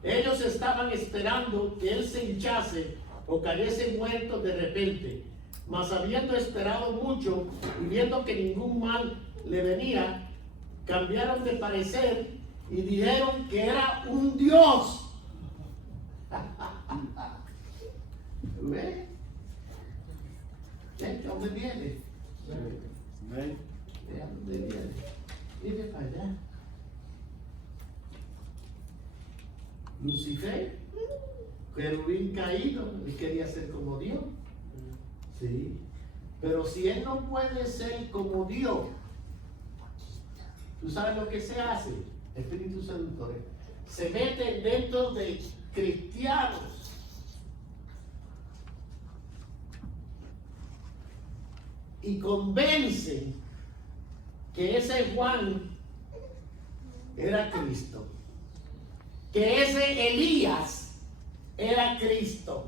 Ellos estaban esperando que él se hinchase o cayese muerto de repente, mas habiendo esperado mucho y viendo que ningún mal le venía, cambiaron de parecer y dijeron que era un dios. ¿Ve? ¿De dónde viene? Amén. ¿De dónde viene? Mire para allá. Lucifer, querubín caído, él quería ser como Dios. Sí. Pero si él no puede ser como Dios, ¿tú sabes lo que se hace? Espíritu Santo se mete dentro de cristianos y convencen que ese Juan era Cristo, que ese Elías era Cristo,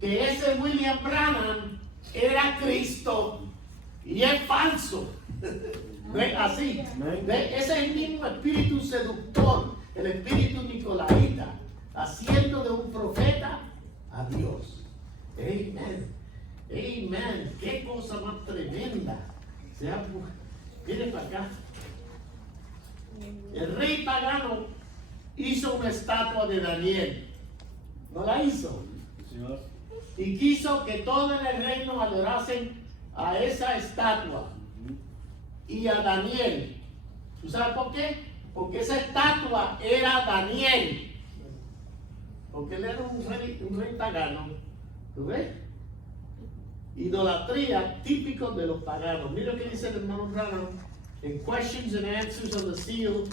que ese William Branham era Cristo, y es falso. ¿No es así? Ese es el mismo espíritu seductor, el espíritu nicolaíta, haciendo de un profeta a Dios. Amén. Amén. Qué cosa más tremenda. Miren para acá. El rey pagano hizo una estatua de Daniel. ¿No la hizo? Señor. Y quiso que todos en el reino adorasen a esa estatua y a Daniel. ¿Tú sabes por qué? Porque esa estatua era Daniel. Porque él era un rey pagano. ¿Tú ves? Idolatría típico de los paganos. Mira lo que dice el hermano Branham en Questions and Answers on the Seal,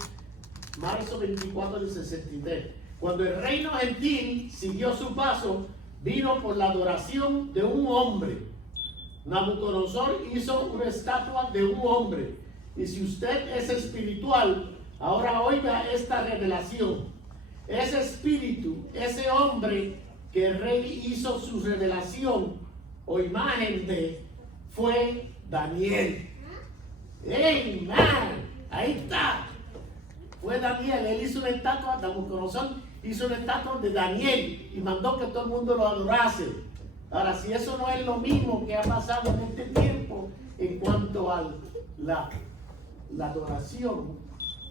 marzo 24 del 63. Cuando el reino gentil siguió su paso, vino por la adoración de un hombre. Nabucodonosor hizo una estatua de un hombre. Y si usted es espiritual, ahora oiga esta revelación. Ese espíritu, ese hombre que el rey hizo su revelación o imagen de, fue Daniel. ¡Ey, man! Ahí está. Fue Daniel. Él hizo una estatua, Nabucodonosor hizo una estatua de Daniel y mandó que todo el mundo lo adorase. Ahora, si eso no es lo mismo que ha pasado en este tiempo en cuanto a la adoración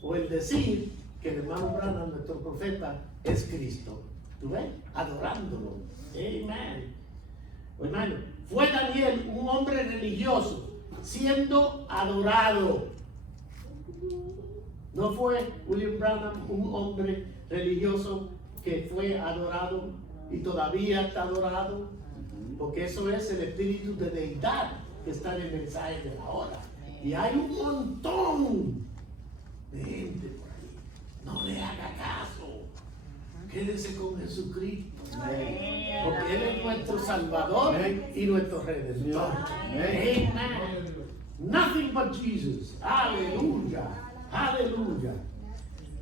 o el decir que el hermano Branham, nuestro profeta, es Cristo. ¿Tú ves? Adorándolo. Amén. Hermano, fue Daniel un hombre religioso siendo adorado. No fue William Branham un hombre religioso que fue adorado y todavía está adorado, porque eso es el espíritu de deidad que está en el mensaje de la hora. Y hay un montón de gente por ahí. No le haga caso. Quédese con Jesucristo. Porque Él es nuestro Salvador y nuestro Redentor. Amen. Nothing but Jesus. Aleluya. Aleluya.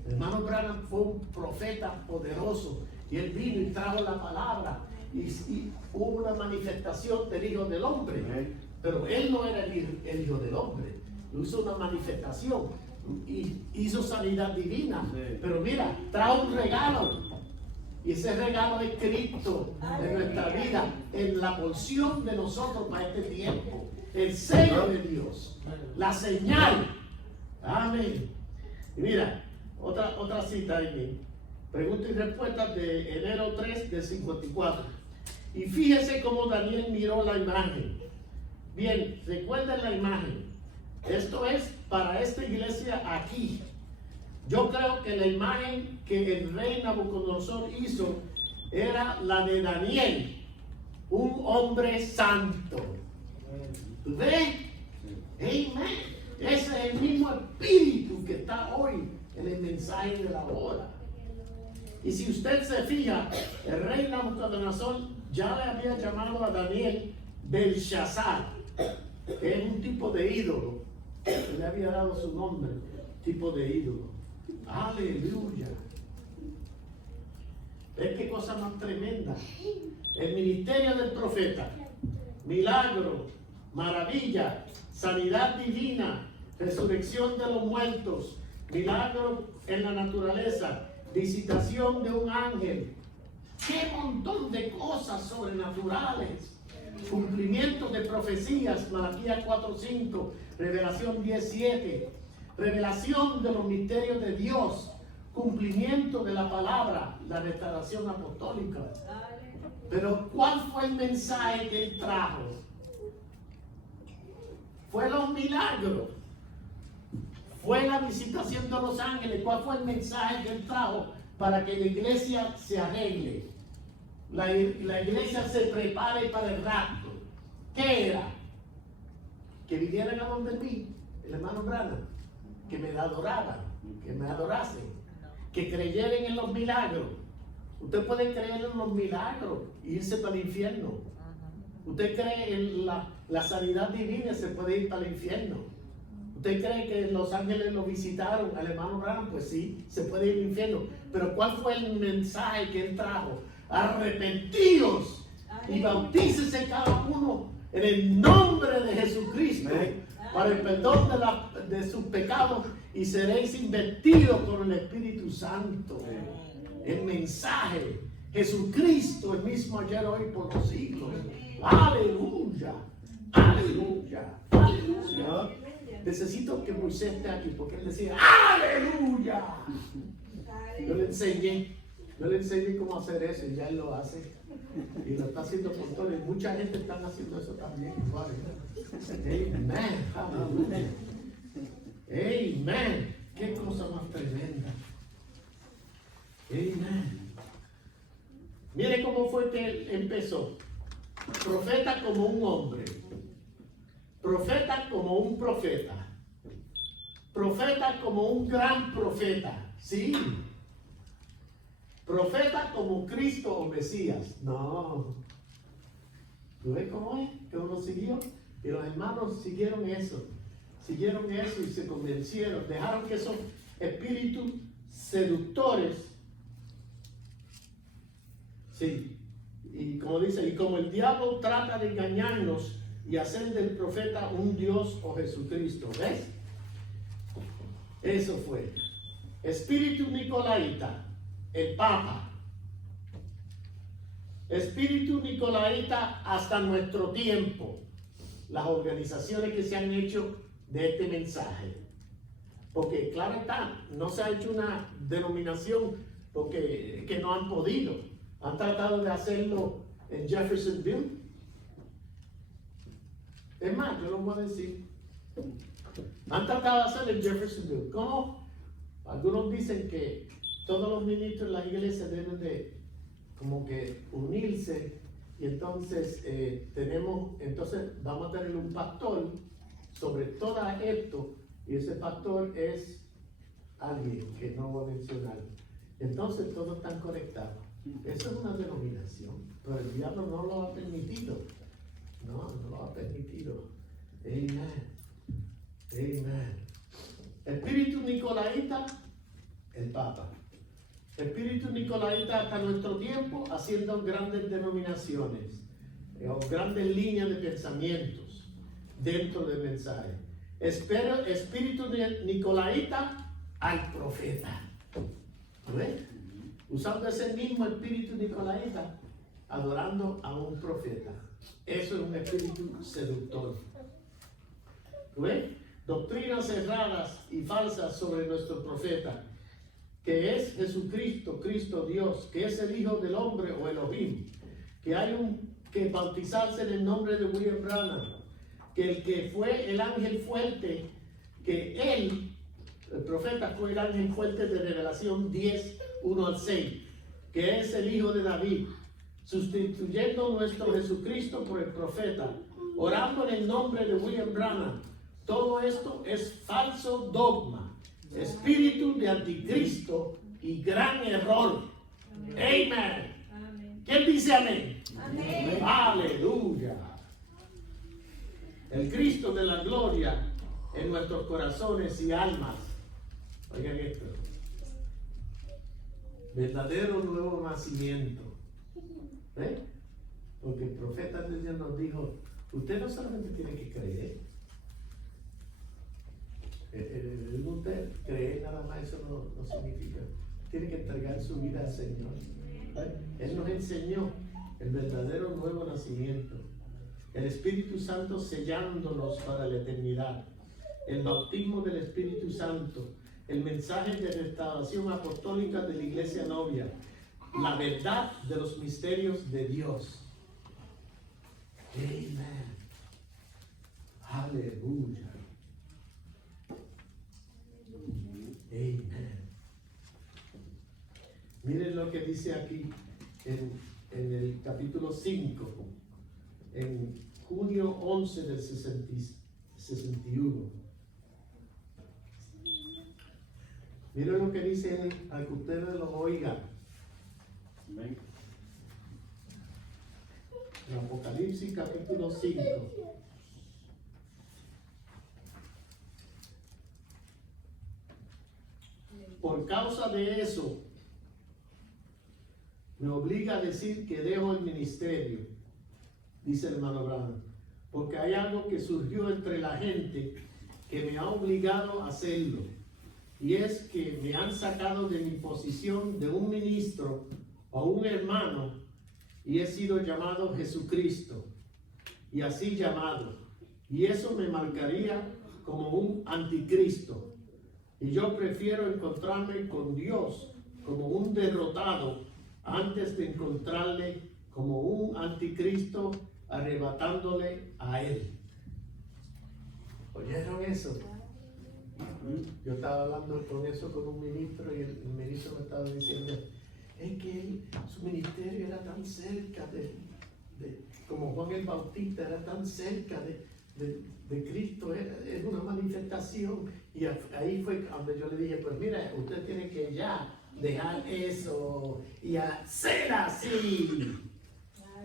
El hermano Branham fue un profeta poderoso y él vino y trajo la palabra y hubo una manifestación del Hijo del Hombre. Pero él no era el Hijo del Hombre. Hizo una manifestación y hizo sanidad divina. Pero mira, trajo un regalo. Y ese regalo es Cristo en nuestra vida, en la porción de nosotros para este tiempo. El sello de Dios, la señal. Amén. Y mira, otra cita ahí. Preguntas y respuestas de enero 3 del 54. Y fíjese cómo Daniel miró la imagen. Bien, recuerden la imagen. Esto es para esta iglesia aquí. Yo creo que la imagen que el rey Nabucodonosor hizo era la de Daniel, un hombre santo. ¿Tú ves? Amén. Ese es el mismo espíritu que está hoy en el mensaje de la hora. Y si usted se fija, el rey Nabucodonosor ya le había llamado a Daniel Belshazzar, que es un tipo de ídolo. Él le había dado su nombre, tipo de ídolo. Aleluya. ¿Ves qué cosa más tremenda? El ministerio del profeta, milagro, maravilla, sanidad divina, resurrección de los muertos, milagro en la naturaleza, visitación de un ángel. ¡Qué montón de cosas sobrenaturales! Cumplimiento de profecías, Malaquías 4:5, Revelación 10:7, revelación de los misterios de Dios, cumplimiento de la palabra, la restauración apostólica. Pero ¿cuál fue el mensaje que él trajo? fue los milagros, fue la visitación de los ángeles. ¿Cuál fue el mensaje que él trajo para que la iglesia se arregle? La iglesia se prepare para el rapto. ¿Qué era? Que vinieran a donde mí, el hermano Branham, que me adoraban, que me adorasen, que creyeran en los milagros. Usted puede creer en los milagros e irse para el infierno. Usted cree en la sanidad divina, se puede ir para el infierno. ¿Usted cree que los ángeles lo visitaron al hermano Branham? Pues sí, se puede ir al infierno. Pero ¿cuál fue el mensaje que él trajo? Arrepentíos y bautícese cada uno en el nombre de Jesucristo para el perdón de sus pecados y seréis investidos con el Espíritu Santo. El mensaje, Jesucristo, el mismo ayer, hoy, por los siglos. Aleluya, aleluya, aleluya. Necesito que Moisés esté aquí porque él decía aleluya. Yo le enseñé cómo hacer eso y ya él lo hace. Y lo está haciendo con todo. Y mucha gente está haciendo eso también. Amén. Aleluya. Amén. Qué cosa más tremenda. Amén. Mire cómo fue que él empezó. Profeta como un hombre. Profeta como un profeta. Profeta como un gran profeta. Sí. Profeta como Cristo o Mesías. No. ¿Tú ves cómo es? Que uno siguió. Y los hermanos siguieron eso. Siguieron eso y se convencieron. Dejaron que esos espíritus seductores. Sí. Y como dice, y como el diablo trata de engañarnos y hacer del profeta un Dios o Jesucristo. ¿Ves? Eso fue. Espíritu nicolaita, el Papa. Espíritu nicolaita hasta nuestro tiempo. Las organizaciones que se han hecho de este mensaje. Porque claro está, no se ha hecho una denominación porque que no han podido. Han tratado de hacerlo en Jeffersonville. Es más, yo lo voy a decir. Han tratado de hacerlo en Jeffersonville. ¿Cómo? Algunos dicen que todos los ministros de la iglesia deben de como que unirse y entonces vamos a tener un pastor sobre todo esto y ese pastor es alguien que no voy a mencionar. Entonces todos están conectados. Eso es una denominación, pero el diablo no lo ha permitido. No lo ha permitido. Amén. Amén. Espíritu nicolaita, el Papa. Espíritu nicolaita hasta nuestro tiempo haciendo grandes denominaciones o grandes líneas de pensamientos dentro del mensaje. Espíritu nicolaita al profeta. ¿Ves? Usando ese mismo espíritu nicolaita, adorando a un profeta. Eso es un espíritu seductor. ¿Ves? Doctrinas erradas y falsas sobre nuestro profeta, que es Jesucristo, Cristo Dios, que es el Hijo del Hombre o Elohim, que hay que bautizarse en el nombre de William Branham, que el que fue el ángel fuerte, que él, el profeta, fue el ángel fuerte de Revelación 10, 1 al 6, que es el Hijo de David, sustituyendo nuestro Jesucristo por el profeta, orando en el nombre de William Branham. Todo esto es falso dogma, espíritu de anticristo y gran error. Amén. ¿Quién dice amén? Amén. Aleluya. El Cristo de la gloria en nuestros corazones y almas. Oigan esto. Verdadero nuevo nacimiento. ¿Ven? Porque el profeta de Dios nos dijo, usted no solamente tiene que creer. Usted creer nada más, eso no significa. Tiene que entregar su vida al Señor. Él nos enseñó el verdadero nuevo nacimiento. El Espíritu Santo sellándonos para la eternidad. El bautismo del Espíritu Santo. El mensaje de restauración apostólica de la iglesia novia. La verdad de los misterios de Dios. Amén. Aleluya. Amén. Miren lo que dice aquí en el capítulo 5, en junio 11 del 61. Miren lo que dice él, al que ustedes lo oigan. Amén. En Apocalipsis capítulo 5. Por causa de eso, me obliga a decir que dejo el ministerio, dice el hermano Branham, porque hay algo que surgió entre la gente que me ha obligado a hacerlo, y es que me han sacado de mi posición de un ministro o un hermano, y he sido llamado Jesucristo, y así llamado, y eso me marcaría como un anticristo, y yo prefiero encontrarme con Dios como un derrotado antes de encontrarle como un anticristo arrebatándole a él. ¿Oyeron eso? Yo estaba hablando con eso con un ministro, y el ministro me estaba diciendo, es que su ministerio era tan cerca como Juan el Bautista, era tan cerca de Cristo, es una manifestación. Y ahí fue donde yo le dije, pues mira, usted tiene que ya dejar eso y hacer así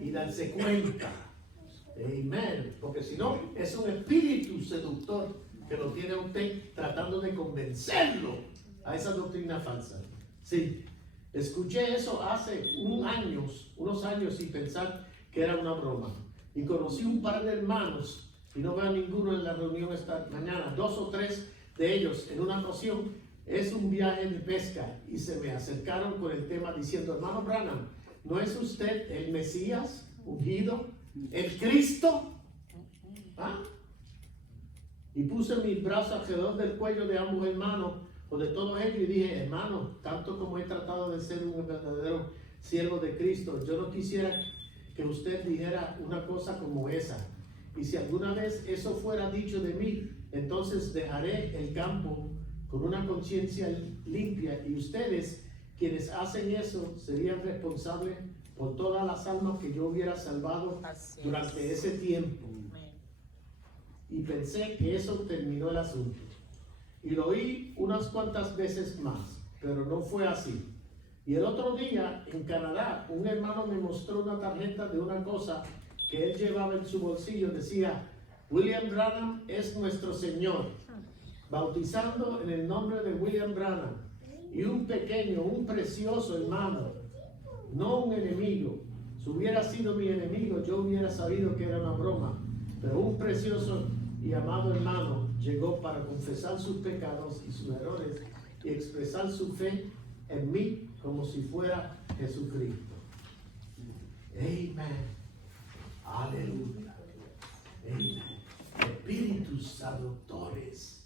y darse cuenta. Amén. Porque si no, es un espíritu seductor que lo tiene a usted tratando de convencerlo a esa doctrina falsa. Sí, escuché eso hace unos años sin pensar que era una broma. Y conocí un par de hermanos, y no veo a ninguno en la reunión esta mañana, 2 o 3 de ellos en una ocasión. Es un viaje de pesca y se me acercaron con el tema diciendo, hermano Branham, ¿no es usted el Mesías ungido, el Cristo? ¿Ah? Y puse mis brazos alrededor del cuello de ambos hermanos o de todos ellos y dije, hermano, tanto como he tratado de ser un verdadero siervo de Cristo, yo no quisiera que usted dijera una cosa como esa. Y si alguna vez eso fuera dicho de mí, entonces dejaré el campo con una conciencia limpia, y ustedes, quienes hacen eso, serían responsables por todas las almas que yo hubiera salvado durante ese tiempo. Y pensé que eso terminó el asunto. Y lo oí unas cuantas veces más, pero no fue así. Y el otro día, en Canadá, un hermano me mostró una tarjeta de una cosa que él llevaba en su bolsillo. Decía, William Branham es nuestro Señor, bautizando en el nombre de William Branham. Y un pequeño, un precioso hermano, no un enemigo. Si hubiera sido mi enemigo, yo hubiera sabido que era una broma. Pero un precioso y amado hermano llegó para confesar sus pecados y sus errores y expresar su fe en mí como si fuera Jesucristo. Amén. Aleluya. Amén. Espíritus seductores.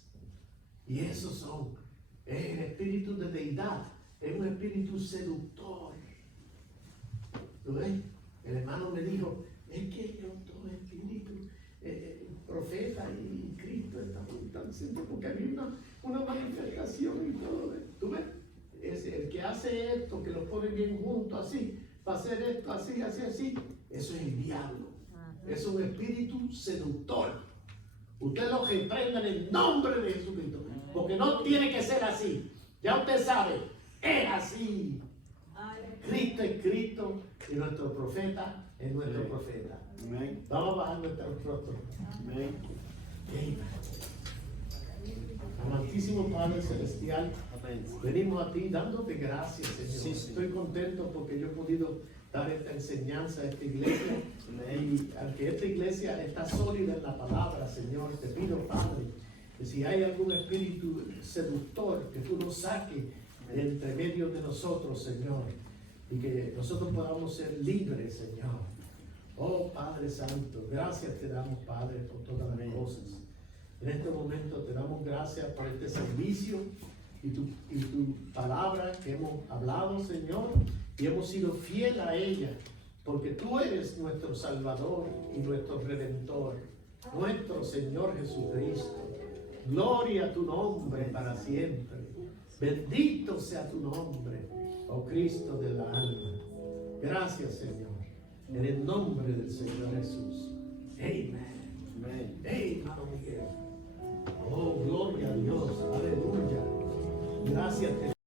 Y esos son el espíritu de deidad. Es un espíritu seductor. ¿Lo ves? El hermano me dijo, es que los dos espíritus, profeta y Cristo, están siendo, porque había una manifestación y todo. ¿Tú ves? Es el que hace esto, que lo pone bien juntos así, para hacer esto así, así, así. Eso es el diablo. Es un espíritu seductor. Usted lo reprenda en el nombre de Jesucristo, porque no tiene que ser así. Ya usted sabe, es así. Cristo es Cristo y nuestro profeta es nuestro profeta. Amén. Vamos a bajar nuestro rostro. Amén. Amantísimo Padre Celestial, Amén. venimos a ti dándote gracias, Señor. Sí, sí. Estoy contento porque yo he podido dar esta enseñanza a esta iglesia. Y aunque esta iglesia está sólida en la palabra, Señor, te pido, Padre, que si hay algún espíritu seductor, que tú nos saques de entre medio de nosotros, Señor, y que nosotros podamos ser libres, Señor. Oh Padre Santo, gracias te damos, Padre, por todas las cosas. En este momento te damos gracias por este servicio y tu palabra que hemos hablado, Señor, y hemos sido fiel a ella, porque tú eres nuestro Salvador y nuestro Redentor. nuestro Señor Jesucristo. Gloria a tu nombre para siempre. Bendito sea tu nombre, oh Cristo del alma. Gracias, Señor, en el nombre del Señor Jesús. Amén. Amén. Hermano Miguel. Oh, gloria a Dios. Aleluya. Gracias.